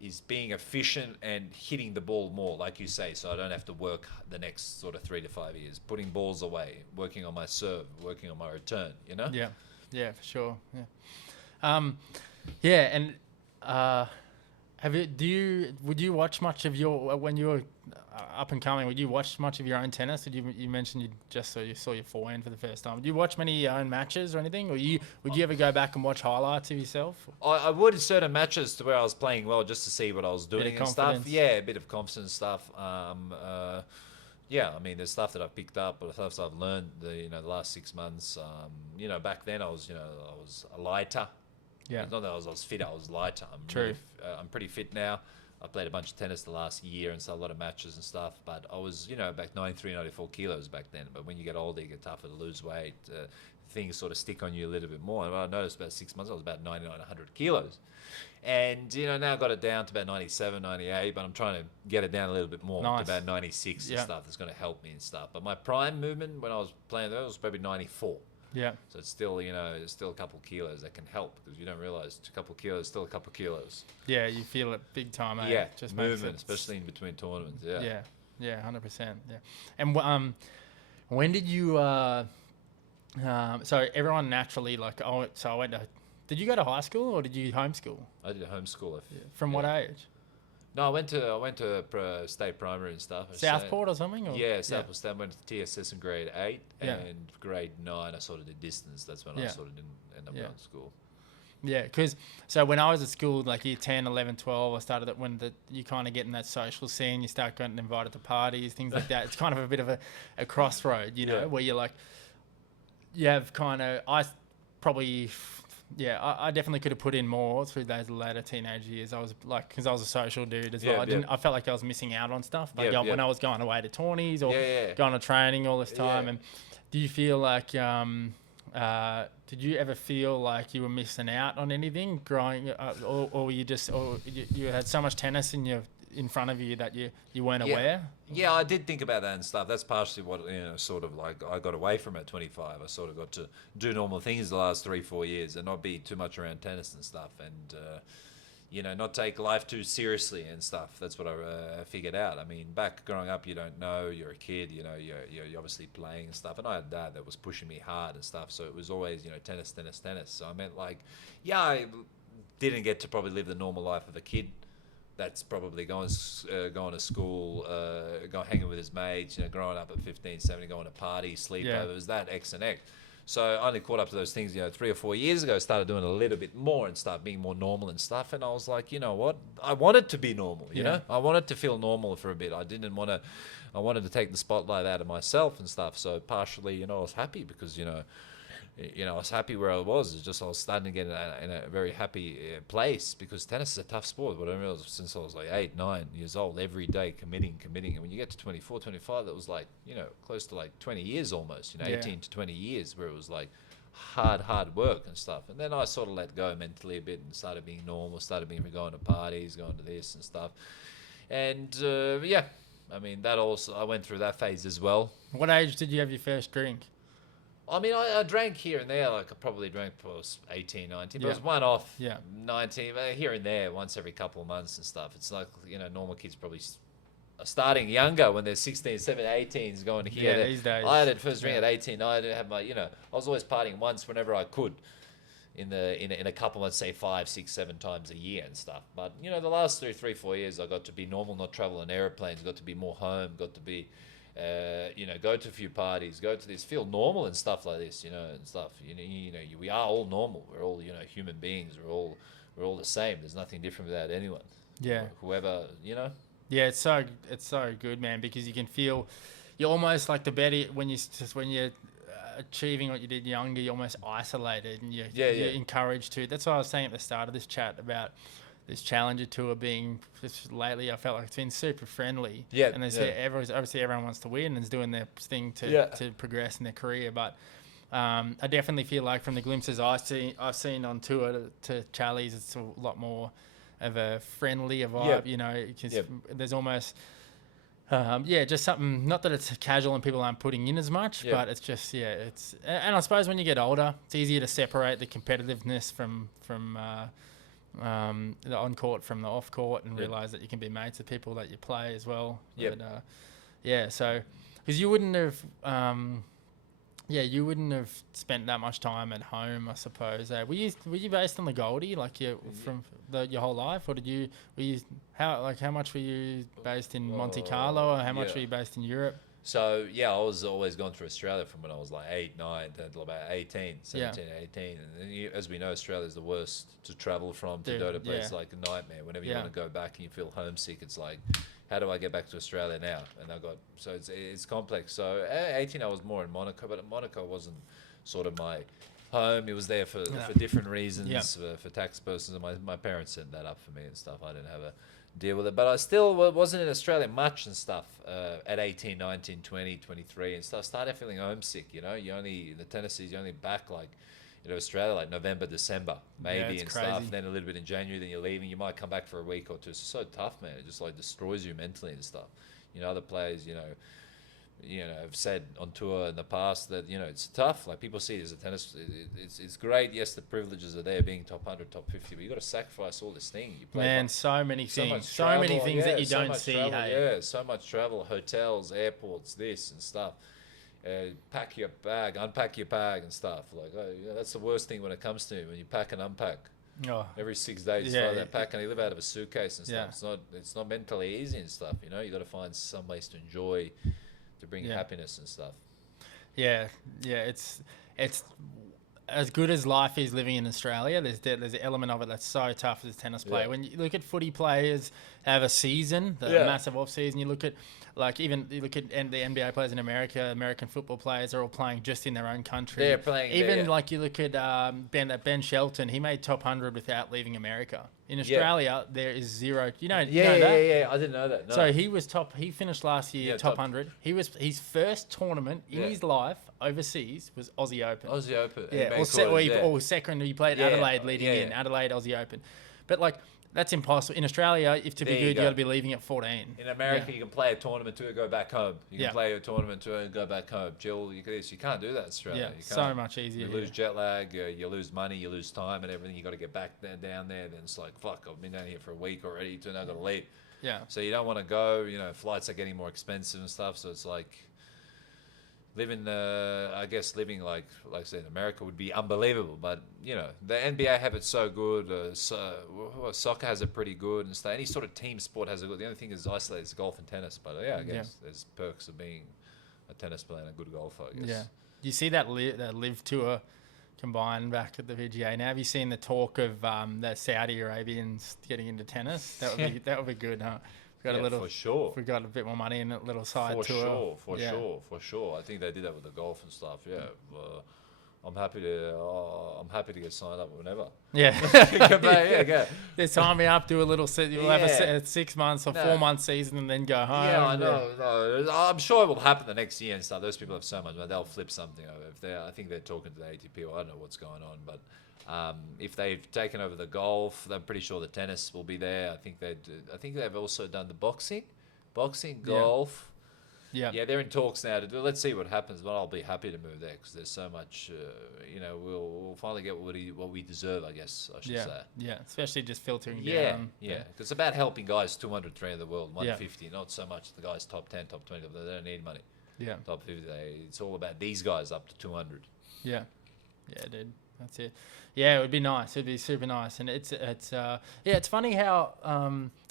is being efficient and hitting the ball more, like you say, so I don't have to work the next sort of 3 to 5 years, putting balls away, working on my serve, working on my return, Yeah, for sure. Yeah. And would you watch much of when you were up and coming? Would you watch much of your own tennis? You mentioned you saw your forehand for the first time. Did you watch many of your own matches or anything? Or would you ever go back and watch highlights of yourself? I would in certain matches to where I was playing well, just to see what I was doing and stuff. Confidence. Yeah, a bit of confidence stuff. Yeah, I mean, there's stuff that I've picked up, but stuff I've learned the last 6 months. Back then I was a lighter. Yeah. Not that I was fit, I was lighter. True. I'm pretty fit now. I played a bunch of tennis the last year and so a lot of matches and stuff. But I was, back 93, 94 kilos back then. But when you get older, you get tougher to lose weight. Things sort of stick on you a little bit more. And I noticed about 6 months, I was about 99, 100 kilos. And, now I got it down to about 97, 98. But I'm trying to get it down a little bit more to about 96 and stuff. That's going to help me and stuff. But my prime movement when I was playing there was probably 94. Yeah. So it's still, there's still a couple of kilos that can help, because you don't realize a couple of kilos is still a couple of kilos. Yeah, you feel it big time, eh? Yeah, Just movement, especially in between tournaments. Yeah. Yeah, 100%. Yeah. And when did you? So everyone naturally So I went to. Did you go to high school or did you homeschool? I did a homeschool. From what age? No, I went to state primary and stuff. Southport or something? Or? Yeah, Southport. I went to TSS in grade 8 and grade 9 I sort of did distance. That's when I sort of didn't end up going to school. Yeah, because when I was at school, like year 10, 11, 12, I started at when you kind of get in that social scene, you start getting invited to parties, things like that. It's kind of a bit of a crossroad, where you're like, you have kind of, I definitely could have put in more through those later teenage years. I was like, because I was a social dude as well. I felt like I was missing out on stuff. Like when I was going away to tourneys or going to training all this time. Yeah. And do you feel like, did you ever feel like you were missing out on anything growing up, or you had so much tennis in front of you that you weren't aware? Yeah, I did think about that and stuff. That's partially what, sort of like I got away from at 25. I sort of got to do normal things the last 3-4 years and not be too much around tennis and stuff, and not take life too seriously and stuff. That's what I figured out. I mean, back growing up, you don't know, you're a kid, you're obviously playing and stuff. And I had a dad that was pushing me hard and stuff. So it was always, tennis. So I meant I didn't get to probably live the normal life of a kid that's probably going to school, hanging with his mates, growing up at 15, 17, going to parties, sleepovers, that X and X. So I only caught up to those things, 3 or 4 years ago, started doing a little bit more and start being more normal and stuff. And I was like, you know what? I wanted to be normal, you know? I wanted to feel normal for a bit. I wanted to take the spotlight out of myself and stuff. So partially, I was happy because, I was happy where I was. It's just I was starting to get in a very happy place because tennis is a tough sport. But I realized since I was like 8, 9 years old, every day committing. And when you get to 24, 25, that was like, close to like 20 years almost, 18 to 20 years where it was like hard work and stuff. And then I sort of let go mentally a bit and started being normal, started going to parties, going to this and stuff. And I mean, that also, I went through that phase as well. What age did you have your first drink? I mean, I drank here and there. Like I probably drank when I was 18, 19. But it was one off, 19, here and there, once every couple of months and stuff. It's like, normal kids probably are starting younger when they're 16, 17, 18, going to here. These days. I had a first drink at 18. I didn't have my, I was always partying once whenever I could in a couple of months, say 5, 6, 7 times a year and stuff. But, the last 3, 4 years, I got to be normal, not travel on airplanes, got to be more home, got to be... go to a few parties, go to this, feel normal and stuff like this, and stuff. We are all normal. We're all, human beings. We're all the same. There's nothing different about anyone. Yeah. Whoever, Yeah, it's so good, man, because you can feel you're almost like the better when you're achieving what you did younger, you're almost isolated and you're encouraged to. That's what I was saying at the start of this chat about this Challenger Tour being just lately. I felt like it's been super friendly. Yeah. And obviously everyone wants to win and is doing their thing to progress in their career. But I definitely feel like from the glimpses I've seen on tour to Charlie's, it's a lot more of a friendlier vibe, because there's almost, just something, not that it's casual and people aren't putting in as much, but it's just, and I suppose when you get older, it's easier to separate the competitiveness from the on court from the off court and realize that you can be mates with people that you play as well. So because you wouldn't have spent that much time at home, I suppose. Were you based on the Goldie from your whole life, or how much were you based in Monte Carlo, or how much were you based in Europe? So, I was always going through Australia from when I was like 8, 9, until about 18, 17, 18. And then as we know, Australia is the worst to travel from, to go to places like a nightmare. Whenever you want to go back and you feel homesick, it's like, how do I get back to Australia now? And it's complex. So at 18, I was more in Monaco, but Monaco wasn't sort of my home. It was there for different reasons, for tax purposes. And my parents set that up for me and stuff. I didn't have a deal with it, but I still wasn't in Australia much and stuff at 18, 19, 20, 23 and stuff. Started feeling homesick, the Tennessee's only back like, Australia like November, December maybe and crazy. Stuff, and then a little bit in January, then you're leaving. You might come back for a week or two. It's so tough, man. It just like destroys you mentally and stuff. Other players, have said on tour in the past that it's tough. Like people see it as a tennis, it's great. Yes, the privileges are there, being top 100, top 50, but you got to sacrifice all this thing. You play, man, so many things that you don't see. Travel, hey, so much travel, hotels, airports, this and stuff. Pack your bag, unpack your bag and stuff. Like that's the worst thing when it comes to it, when you pack and unpack. Every 6 days, that pack, and you live out of a suitcase and stuff. It's not mentally easy and stuff. You got to find some place to enjoy, to bring happiness and stuff. It's as good as life is living in Australia. There's an element of it that's so tough as a tennis player. When you look at footy players have a season, the massive off season. You look at the NBA players in America. American football players are all playing just in their own country. They're playing. You look at Ben Shelton. He made top 100 without leaving America. In Australia, there is zero. You know that? I didn't know that. No. So he was top. He finished last year top 100. He was his first tournament in his life overseas was Aussie Open. Or second. He played Adelaide leading in Adelaide Aussie Open, but that's impossible. In Australia, if to be good, you got to be leaving at 14. In America, you can play a tournament to go back home. You can play a tournament to go back home. Jill, you can't do that in Australia. You so much easier. You lose jet lag, you lose money, you lose time and everything. You got to get back down there. Then it's like, fuck, I've been down here for a week already, so now I've got to leave. Yeah. So you don't want to go. Flights are getting more expensive and stuff. So it's like, I guess living like I said, in America would be unbelievable. But you know, the NBA have it so good. Soccer has it pretty good, and stuff. Any sort of team sport has it good. The only thing is isolated is golf and tennis. But yeah, I guess there's perks of being a tennis player and a good golfer. I guess. Yeah. You see that live tour combined back at the VGA now. Have you seen the talk of the Saudi Arabians getting into tennis? That would be good, huh? We've got a little, for sure. If we got a bit more money in a little side For tour. For sure. I think they did that with the golf and stuff. Yeah, I'm happy to get signed up whenever. Yeah, Go. They sign me up, do a little. You'll have a 6 months or 4 month season, and then go home. Yeah, I know. No, I'm sure it will happen the next year and stuff. Those people have so much, but they'll flip something over. I think they're talking to the ATP. I don't know what's going on, but. If they've taken over the golf, I'm pretty sure the tennis will be there. I think they've also done the boxing, golf. Yeah, they're in talks now to do. Let's see what happens. But I'll be happy to move there because there's so much. We'll finally get what we deserve. I guess I should say. Yeah, especially just filtering down. Yeah. It's about helping guys 200, 300 in the world, 150. Not so much the guys top 10, top 20. They don't need money. Yeah. Top 50. It's all about these guys up to 200. Yeah, dude. That's it. Yeah, it would be nice. It'd be super nice, and it's it's funny how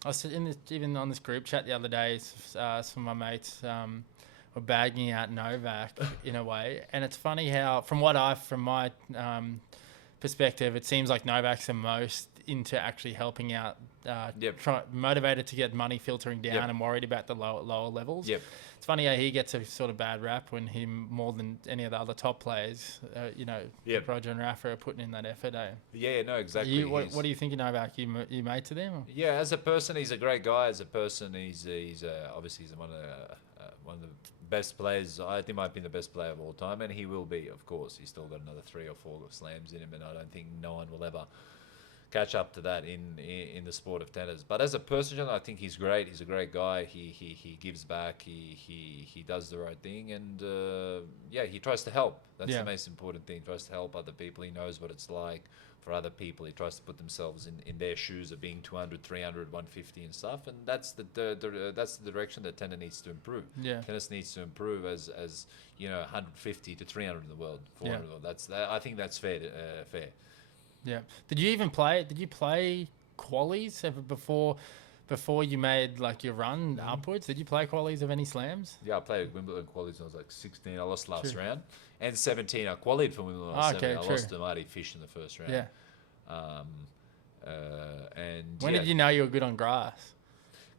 I was even on this group chat the other day. Some of my mates were bagging out Novak in a way, and it's funny how from my perspective, it seems like Novak's the most into actually helping out, motivated to get money filtering down and worried about the lower levels. Yep. It's funny how he gets a sort of bad rap when he, more than any of the other top players, Roger and Rafa are putting in that effort. Yeah, no, exactly. What do you think of Novak? You mate to them? Or? Yeah, as a person, he's a great guy. As a person, he's obviously one of the best players. I think might be the best player of all time, and he will be, of course. He's still got another 3 or 4 slams in him, and I don't think no one will ever catch up to that in the sport of tennis. But as a person, I think he's great. He's a great guy. He gives back. He does the right thing, and he tries to help. That's the most important thing. He tries to help other people. He knows what it's like for other people. He tries to put themselves in their shoes of being 200, 300, 150 and stuff. And that's the direction that tennis needs to improve. Yeah. Tennis needs to improve as 150 to 300 in the world, 400 in the world. I think that's fair. Yeah. Did you play qualies ever before you made like your run upwards? Did you play qualies of any slams? Yeah, I played Wimbledon qualies when I was like 16. I lost last round. And 17, I qualied for Wimbledon when I was 17. I lost to Marty Fish in the first round. Yeah. When did you know you were good on grass?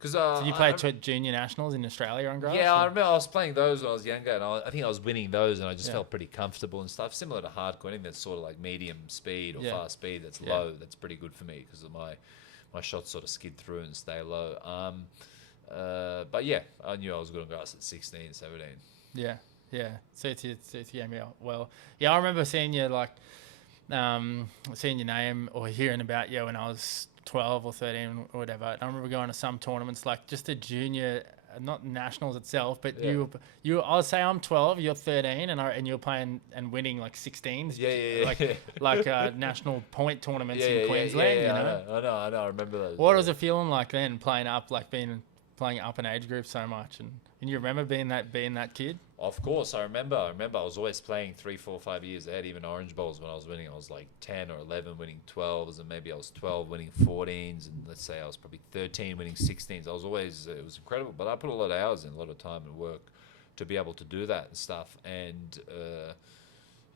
Did you play junior nationals in Australia on grass? Yeah, I remember I was playing those when I was younger, and I think I was winning those, and I just felt pretty comfortable and stuff. Similar to hardcore, I think that's sort of like medium speed or fast speed. That's low. That's pretty good for me because of my shots sort of skid through and stay low. But yeah, I knew I was good on grass at 16, 17. Yeah. So it's game out well. Yeah, I remember seeing you seeing your name or hearing about you when I was 12 or 13 or whatever. And I remember going to some tournaments, like just a junior, not nationals itself, but you. I'll say I'm 12, you're 13, and you're playing and winning like 16s. Yeah. Like national point tournaments in Queensland. Yeah, I know. I remember those. What was it feeling like then, playing up in age group so much, and you remember being that kid? Of course, I remember. I was always playing 3, 4, 5 years ahead. Even Orange Bowls when I was winning, I was like 10 or 11 winning 12s, and maybe I was 12 winning 14s, and let's say I was probably 13 winning 16s. It was incredible. But I put a lot of hours in, a lot of time and work to be able to do that and stuff. And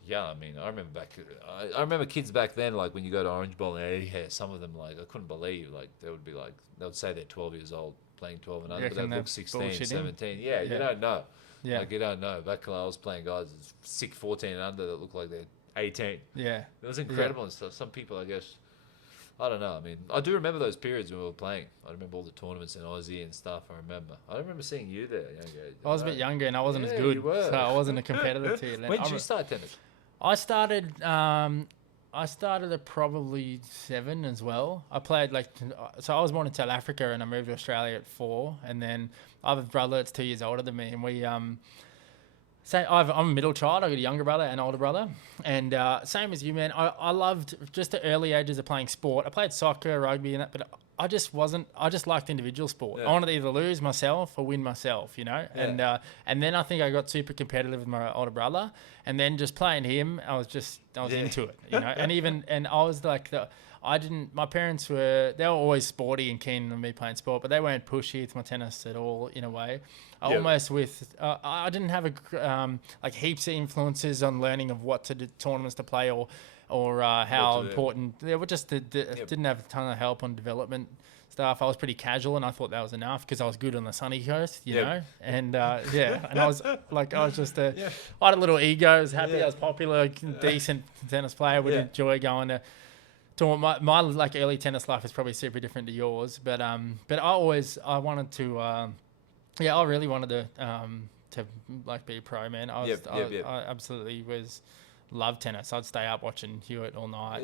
I mean, I remember kids back then, like when you go to Orange Bowl, and some of them, like I couldn't believe, like they would say they're 12 years old playing 12 and under, but they look 16, 17. Yeah, you don't know. Yeah. Like, you don't know. Back when I was playing guys 6, 14 and under that look like they're 18. Yeah. It was incredible and stuff. Some people, I guess, I don't know. I mean, I do remember those periods when we were playing. I remember all the tournaments in Aussie and stuff. I remember seeing you there. I was a bit younger and I wasn't as good. So I wasn't a competitor to you then. When did you start tennis? I started at probably 7 as well. I played so I was born in South Africa and I moved to Australia at 4, and then I have a brother that's 2 years older than me, and we I'm a middle child. I got a younger brother and older brother, and same as you, man. I loved just the early ages of playing sport. I played soccer, rugby, and that, but I just wasn't. I just liked individual sport. Yeah. I wanted to either lose myself or win myself, you know. Yeah. And then I think I got super competitive with my older brother, and then just playing him, I was Yeah. into it, you know. And I was like my parents they were always sporty and keen on me playing sport, but they weren't pushy to my tennis at all in a way. Yeah. Almost I didn't have like heaps of influences on learning of what tournaments to play or how important they were. Just didn't have a ton of help on development stuff. I was pretty casual, and I thought that was enough because I was good on the sunny coast, you know. And and I was just I had a little ego. I was happy I was popular, decent tennis player. Would enjoy going to my like early tennis life is probably super different to yours, but I wanted to I really wanted to like be a pro, man. I absolutely love tennis. I'd stay up watching Hewitt all night.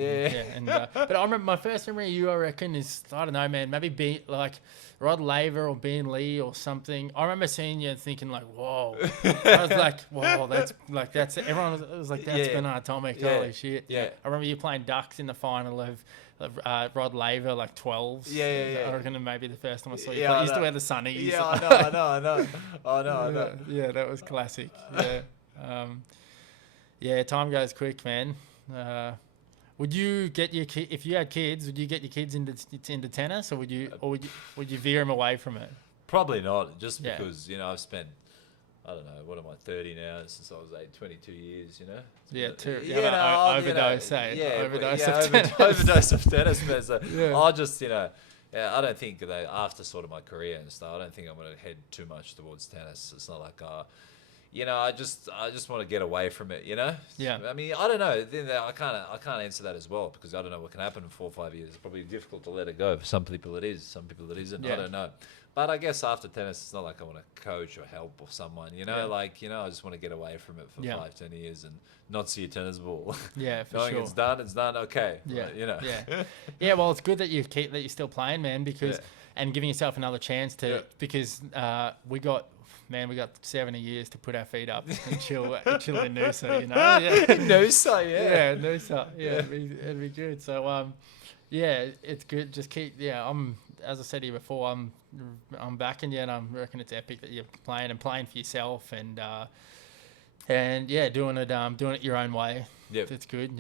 But I remember my first memory of you, I reckon, is, I don't know, man, maybe be like Rod Laver or Ben Lee or something. I remember seeing you and thinking like, whoa. I was like, whoa, that's everyone was like, that's Bernard Tomic. Holy shit. Yeah. I remember you playing ducks in the final of Rod Laver, like 12s. I reckon maybe the first time I saw you play. You used to wear the sunnies. Yeah, I know. Yeah, that was classic. Yeah. Time goes quick, man. Would you get if you had kids? Would you get your kids into tennis, or would you veer them away from it? Probably not, just because I've spent, I don't know, what am I, 30 now since I was 22 years, you know. Overdose of tennis, man. So I'll just I don't think that after sort of my career and stuff, I don't think I'm going to head too much towards tennis. It's not like I just want to get away from it, you know? Yeah. I mean, I don't know. Then I can't answer that as well because I don't know what can happen in 4 or 5 years. It's probably difficult to let it go. For some people it is, some people it isn't. I don't know. But I guess after tennis, it's not like I want to coach or help or someone, you know? I just want to get away from it for 5-10 years and not see a tennis ball. Yeah, for sure. It's done, okay. Yeah. But, you know. Yeah, well, it's good that you're still playing, man, because and giving yourself another chance because we got 70 years to put our feet up and chill in Noosa, you know? Noosa, Noosa. It'd be good. So, it's good. Just keep, as I said to you before, I'm backing you, and I reckon it's epic that you're playing for yourself and doing it your own way. Yeah. It's good,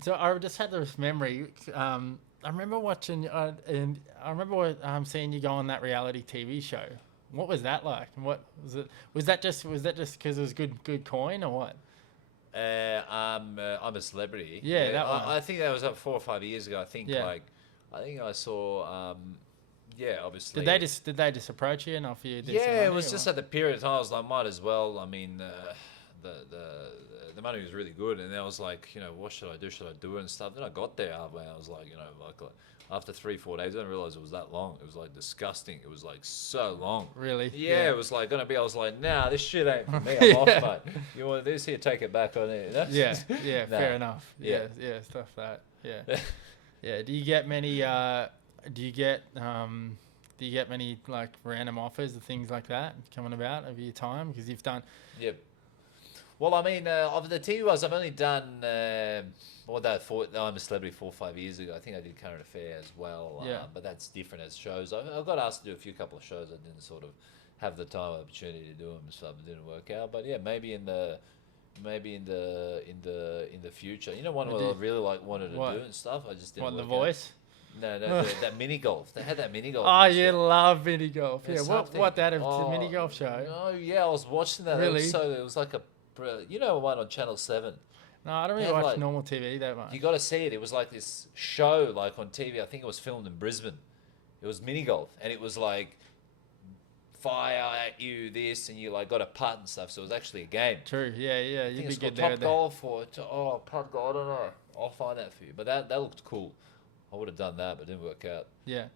So I just had this memory, I remember watching, and I remember seeing you go on that reality TV show. What was that like? What was it? Was that just because it was good coin or what? I'm a celebrity. Yeah, that one. I think that was up 4 or 5 years ago. I think I saw. Obviously. Did they just approach you and offer you this? Yeah, it was just at the period of time. I was like, might as well. I mean, the money was really good, and I was like, what should I do? Should I do it and stuff? Then I got there halfway. I was like, after 3-4 days, I didn't realize it was that long. It was like disgusting. It was like so long. Really? Yeah, it was like gonna be. I was like, nah, this shit ain't for me. I'm off, mate. You want this? Here, take it back on it. Yeah, fair enough. Yeah, stuff that. Yeah, yeah. Do you get many? Do you get many like random offers and things like that coming about over your time? Because you've done. Yeah. Well, I mean, of the TV ones, I've only done. I'm a celebrity 4 or 5 years ago. I think I did Current Affair as well. But that's different as shows. I got asked to do a couple of shows. I didn't sort of have the time or opportunity to do them, so it didn't work out. But yeah, maybe in the future. One I really wanted to do and stuff. I just didn't. What, work The Voice? Out. No, that mini golf. They had that mini golf. Oh, you love mini golf. Yeah, what that mini golf show? Oh, yeah, I was watching that. Really? It was like one on Channel 7. No, I don't really watch normal TV that much. You got to see it. It was like this show, like on TV. I think it was filmed in Brisbane. It was mini golf, and it was like fire at you, this, and you like got a putt and stuff. So it was actually a game. True. Yeah. You'd be good there. Top Golf or putt golf. I don't know. I'll find that for you. But that looked cool. I would have done that, but it didn't work out. Yeah.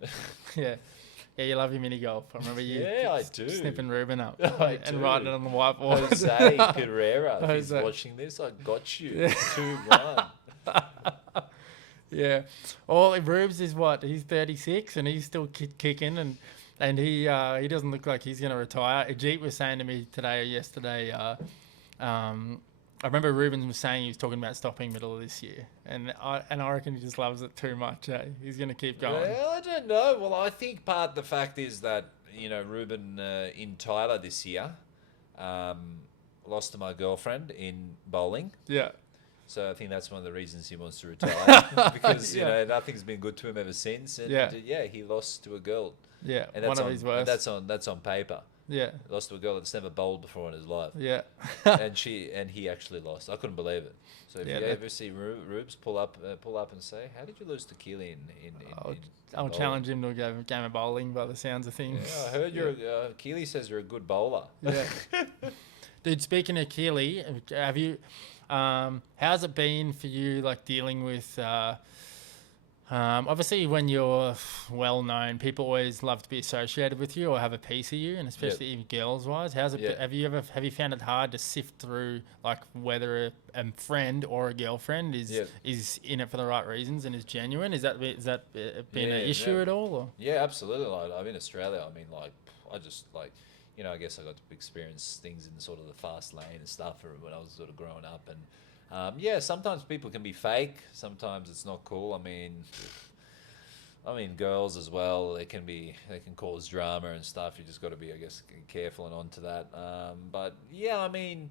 Yeah, you love your mini golf. I remember you. I do. Snipping Ruben up and writing it on the whiteboard. Jose Pereira, if he's watching this, I got you. 2-1. Yeah. Well, Rubes is what? He's 36 and he's still kicking, and he doesn't look like he's going to retire. Ajit was saying to me yesterday, I remember Ruben was saying he was talking about stopping middle of this year, and I reckon he just loves it too much. He's going to keep going. Well, I don't know. Well, I think part of the fact is that, Ruben in Tyler this year lost to my girlfriend in bowling. Yeah. So I think that's one of the reasons he wants to retire because, nothing's been good to him ever since. And he lost to a girl. Yeah, and that's one of his worst. And that's on paper. Yeah. Lost to a girl that's never bowled before in his life. Yeah. and he actually lost. I couldn't believe it. So if you ever see Rubes, pull up and say, how did you lose to Keely in I'll challenge him to a game of bowling by the sounds of things. Yeah, I heard Keely says you're a good bowler. Yeah. Dude, speaking of Keely, have you how's it been for you, like, dealing with obviously when you're well known, people always love to be associated with you or have a piece of you, and especially even girls wise. How's it? Have you found it hard to sift through, like, whether a friend or a girlfriend is in it for the right reasons and is genuine? Is that been an issue at all? Or? Yeah, absolutely. Like, I'm in Australia. I mean, like, I just like, I guess I got to experience things in sort of the fast lane and stuff when I was sort of growing up. And sometimes people can be fake. Sometimes it's not cool. I mean, girls as well. They can cause drama and stuff. You just got to be, I guess, careful and onto that. But yeah, I mean,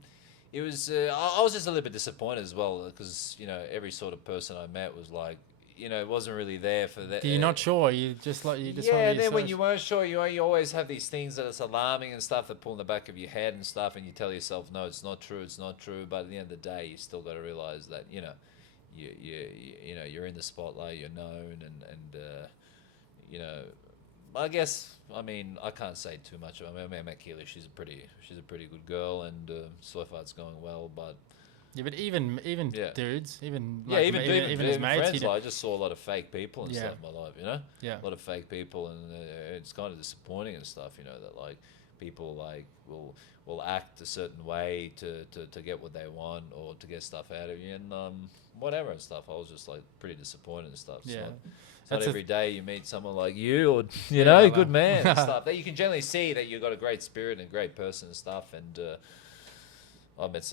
it was. I was just a little bit disappointed as well because every sort of person I met was like, wasn't really there for that. You're not sure. You just and then when you weren't sure, you always have these things that it's alarming and stuff that pull in the back of your head and stuff, and you tell yourself, no, it's not true. But at the end of the day, you still got to realize that you're in the spotlight, you're known, and I guess, I mean, I can't say too much. I mean, I met Keely. She's a pretty good girl, and so far it's going well, but. Yeah, but even dudes, even his mates, friends, I just saw a lot of fake people and stuff in my life, Yeah. A lot of fake people, and it's kind of disappointing and stuff, that like people like will act a certain way to get what they want or to get stuff out of you and whatever and stuff. I was just like pretty disappointed and stuff. Yeah. It's not every day you meet someone like you or a good man and stuff that you can generally see that you've got a great spirit and a great person and stuff. And I met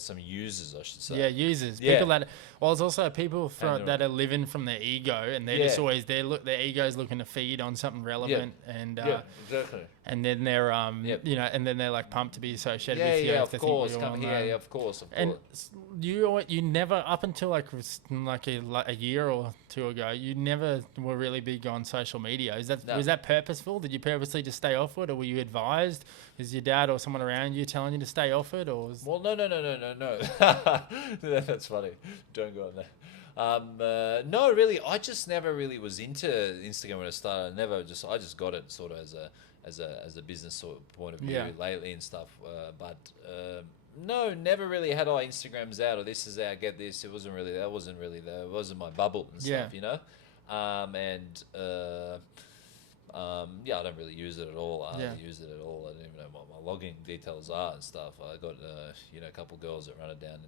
some users, I should say. Yeah, users. People that. Well, there's also people that are living from their ego, and they're just always their ego's looking to feed on something relevant, and exactly. And then they're and then they're like pumped to be associated with you. Yeah, of course. Come here, of course. And you never, up until like a year or two ago, you never were really big on social media. Was that purposeful? Did you purposely just stay off it, or were you advised? Is your dad or someone around you telling you to stay off it, or? Well, no. That's funny. Don't go on there. No, really, I just never really was into Instagram when I started. I just got it sort of as a business sort of point of view lately and stuff. No, never really had Instagram's out or this is out, get this. That wasn't really there. It wasn't my bubble and stuff, I don't really use it at all. I don't use it at all. I don't even know what my login details are and stuff. I got a couple girls that run it down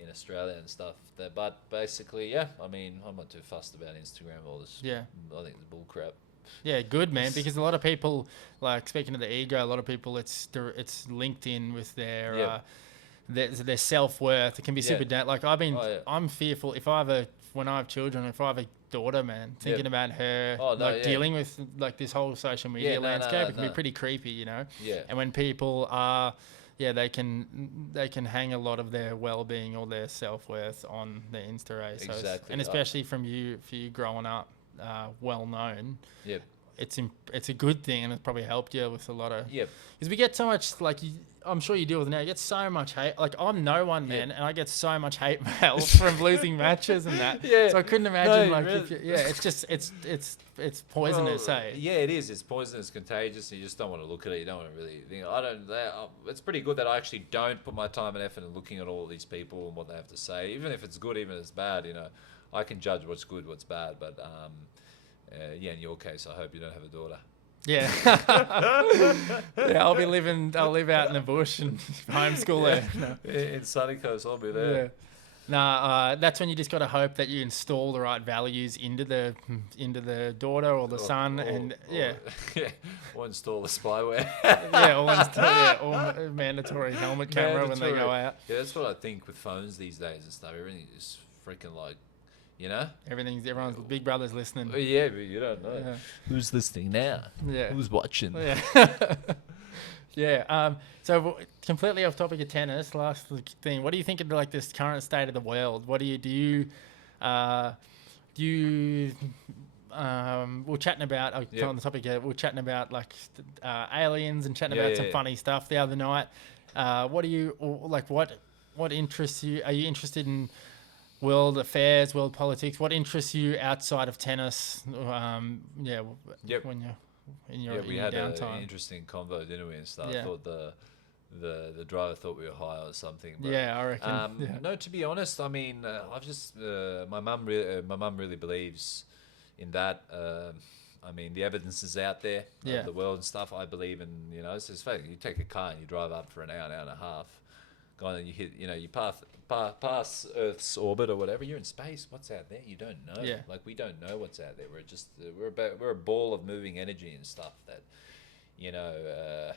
in Australia and stuff. But basically, I mean, I'm not too fussed about Instagram or this. Yeah, I think it's bull crap. Yeah, good, man. Because a lot of people, like, speaking of the ego, a lot of people it's linked in with their self-worth. It can be super like I'm fearful when I have children, if I have a daughter, man, thinking about her, dealing with like this whole social media landscape, it can be pretty creepy, Yeah. And when people are, they can hang a lot of their well-being or their self-worth on the Insta race. Exactly. And especially for you growing up, well known. Yep. It's a good thing, and it's probably helped you with a lot of. Yep. Because we get so much, like, I'm sure you deal with it now. You get so much hate. Like, I'm no one, man, and I get so much hate mail from losing matches and that. Yeah. So I couldn't imagine, it's just it's poisonous, Yeah, it is. It's poisonous, contagious, and you just don't want to look at it. You don't want to really think. It's pretty good that I actually don't put my time and effort in looking at all these people and what they have to say, even if it's good, even if it's bad. I can judge what's good, what's bad, but in your case, I hope you don't have a daughter. Yeah. I'll live out in the bush and homeschool her. In Sunny Coast, I'll be there. That's when you just got to hope that you install the right values into the daughter or the son, or install the spyware. or mandatory helmet camera when they go out. Yeah, that's what I think with phones these days and stuff. Everything is freaking like, you know, everyone's big brother's listening. Yeah, but you don't know who's listening now. Yeah, who's watching. Yeah. Yeah. So completely off topic of tennis. Last thing, what do you think of like this current state of the world? What do you we're chatting about on the topic. We're chatting about like aliens and chatting about some funny stuff the other night. What do you like? What interests you? Are you interested in world affairs, world politics? What interests you outside of tennis? When you're in your we had downtime. an interesting convo, didn't we, and stuff. Yeah. I thought the driver thought we were high or something. But, yeah, I reckon. No, to be honest, I mean, I've just my mum really believes in that. I mean, the evidence is out there of the world and stuff. I believe in, you know, it's just you take a car and you drive up for an hour and a half, go on and you hit, you know, you pass Earth's orbit or whatever. You're in space. What's out there? You don't know. Yeah. Like, we don't know what's out there. We're just we're a ball of moving energy and stuff that, you know,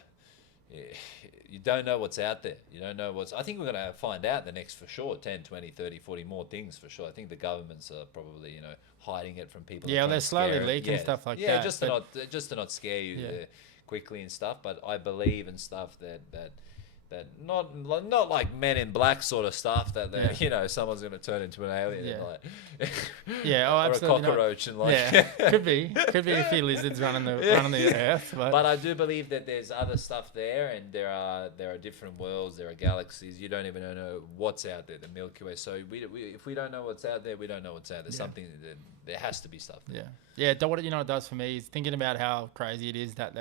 you don't know what's out there. You don't know what's... I think we're going to find out the next, for sure, 10, 20, 30, 40 more things for sure. I think the governments are probably, you know, hiding it from people. Yeah, they're slowly leaking stuff like that. Yeah, just to not scare you quickly and stuff. But I believe in stuff that not like Men in Black sort of stuff that you know, someone's going to turn into an alien and like or absolutely a cockroach and like could be a few lizards running the earth, but I do believe that there's other stuff there, and there are different worlds, there are galaxies. You don't even know what's out there, the Milky Way. So if we don't know what's out there, we don't know what's out there. Something that there has to be stuff there. What you know it does for me is thinking about how crazy it is that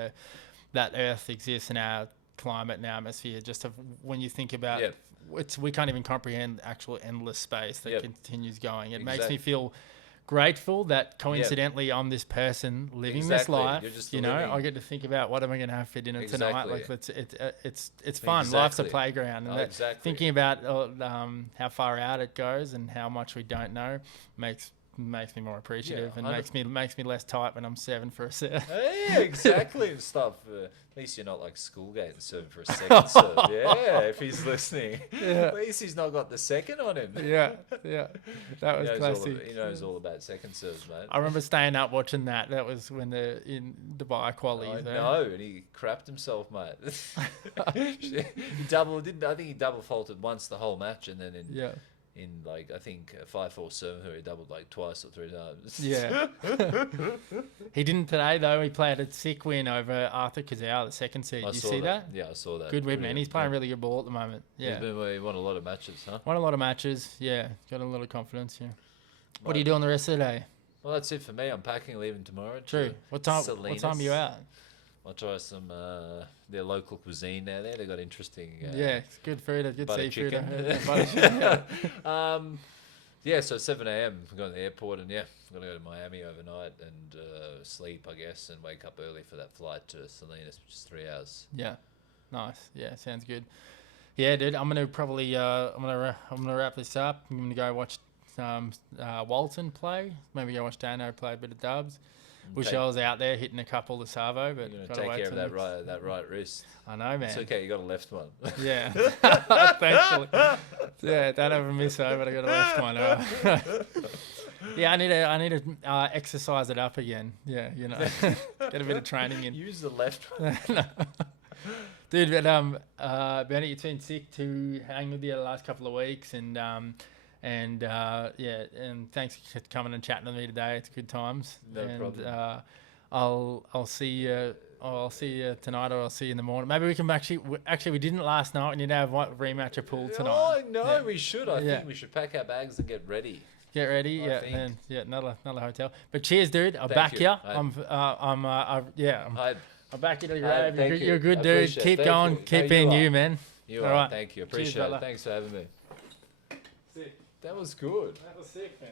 that Earth exists in our climate and our atmosphere. Just when you think about we can't even comprehend actual endless space that continues going. It makes me feel grateful that coincidentally I'm this person living this life. You know, I get to think about what am I going to have for dinner tonight. Like it's fun. Life's a playground, and thinking about how far out it goes and how much we don't know makes me more appreciative and makes me less tight when I'm 7 for a serve. Yeah, exactly, and stuff. At least you're not like Schoolgate and serving for a second serve. Yeah, if he's listening. At least he's not got the second on him. Yeah. That was classic. He knows all about second serves, mate. I remember staying up watching that. That was when in Dubai qualies. I know, and he crapped himself, mate. He I think he double faulted once the whole match, and then in like, I think 5-4 serve, he doubled like twice or 3 times. Yeah. He didn't today though. He played a sick win over Arthur Kazau, the second seed. Did you see that? Yeah, I saw that. Good win, man. He's playing really good ball at the moment. Yeah. He won a lot of matches, huh? Won a lot of matches. Yeah. Got a lot of confidence. Yeah. What are you doing the rest of the day? Well, that's it for me. I'm packing, leaving tomorrow. True. What time are you out? I'll try some their local cuisine down there. They got interesting. It's good food. Good seafood. So 7 a.m. I'm going to the airport, and I'm going to go to Miami overnight and sleep, I guess, and wake up early for that flight to Salinas, which is 3 hours. Yeah, nice. Yeah, sounds good. Yeah, dude. I'm gonna probably I'm gonna wrap this up. I'm gonna go watch Walton play. Maybe go watch Dano play a bit of dubs. Wish I was out there hitting a couple of Savo, but you're gonna take care of that right wrist. I know, man. It's okay. You got a left one. Yeah, thankfully. Yeah, don't ever miss over, but I got a left one. Yeah, I need to exercise it up again. Yeah, you know, get a bit of training in. Use the left one. No. Dude, but Benny, it's been sick to hang with you the last couple of weeks, and thanks for coming and chatting with me today. It's good times. No problem. I'll see you. I'll see you tonight, or I'll see you in the morning. Maybe we can actually we didn't last night. We need to have rematch a pool tonight. Oh no, we should. I think we should pack our bags and get ready. Get ready, and another hotel. But cheers, dude. I'll back you. I'm back you to the grave. You're a good dude. Keep going. Keep being you, man. You are. Right. Thank you. Appreciate it. Thanks for having me. Sick. That was good. That was sick, man.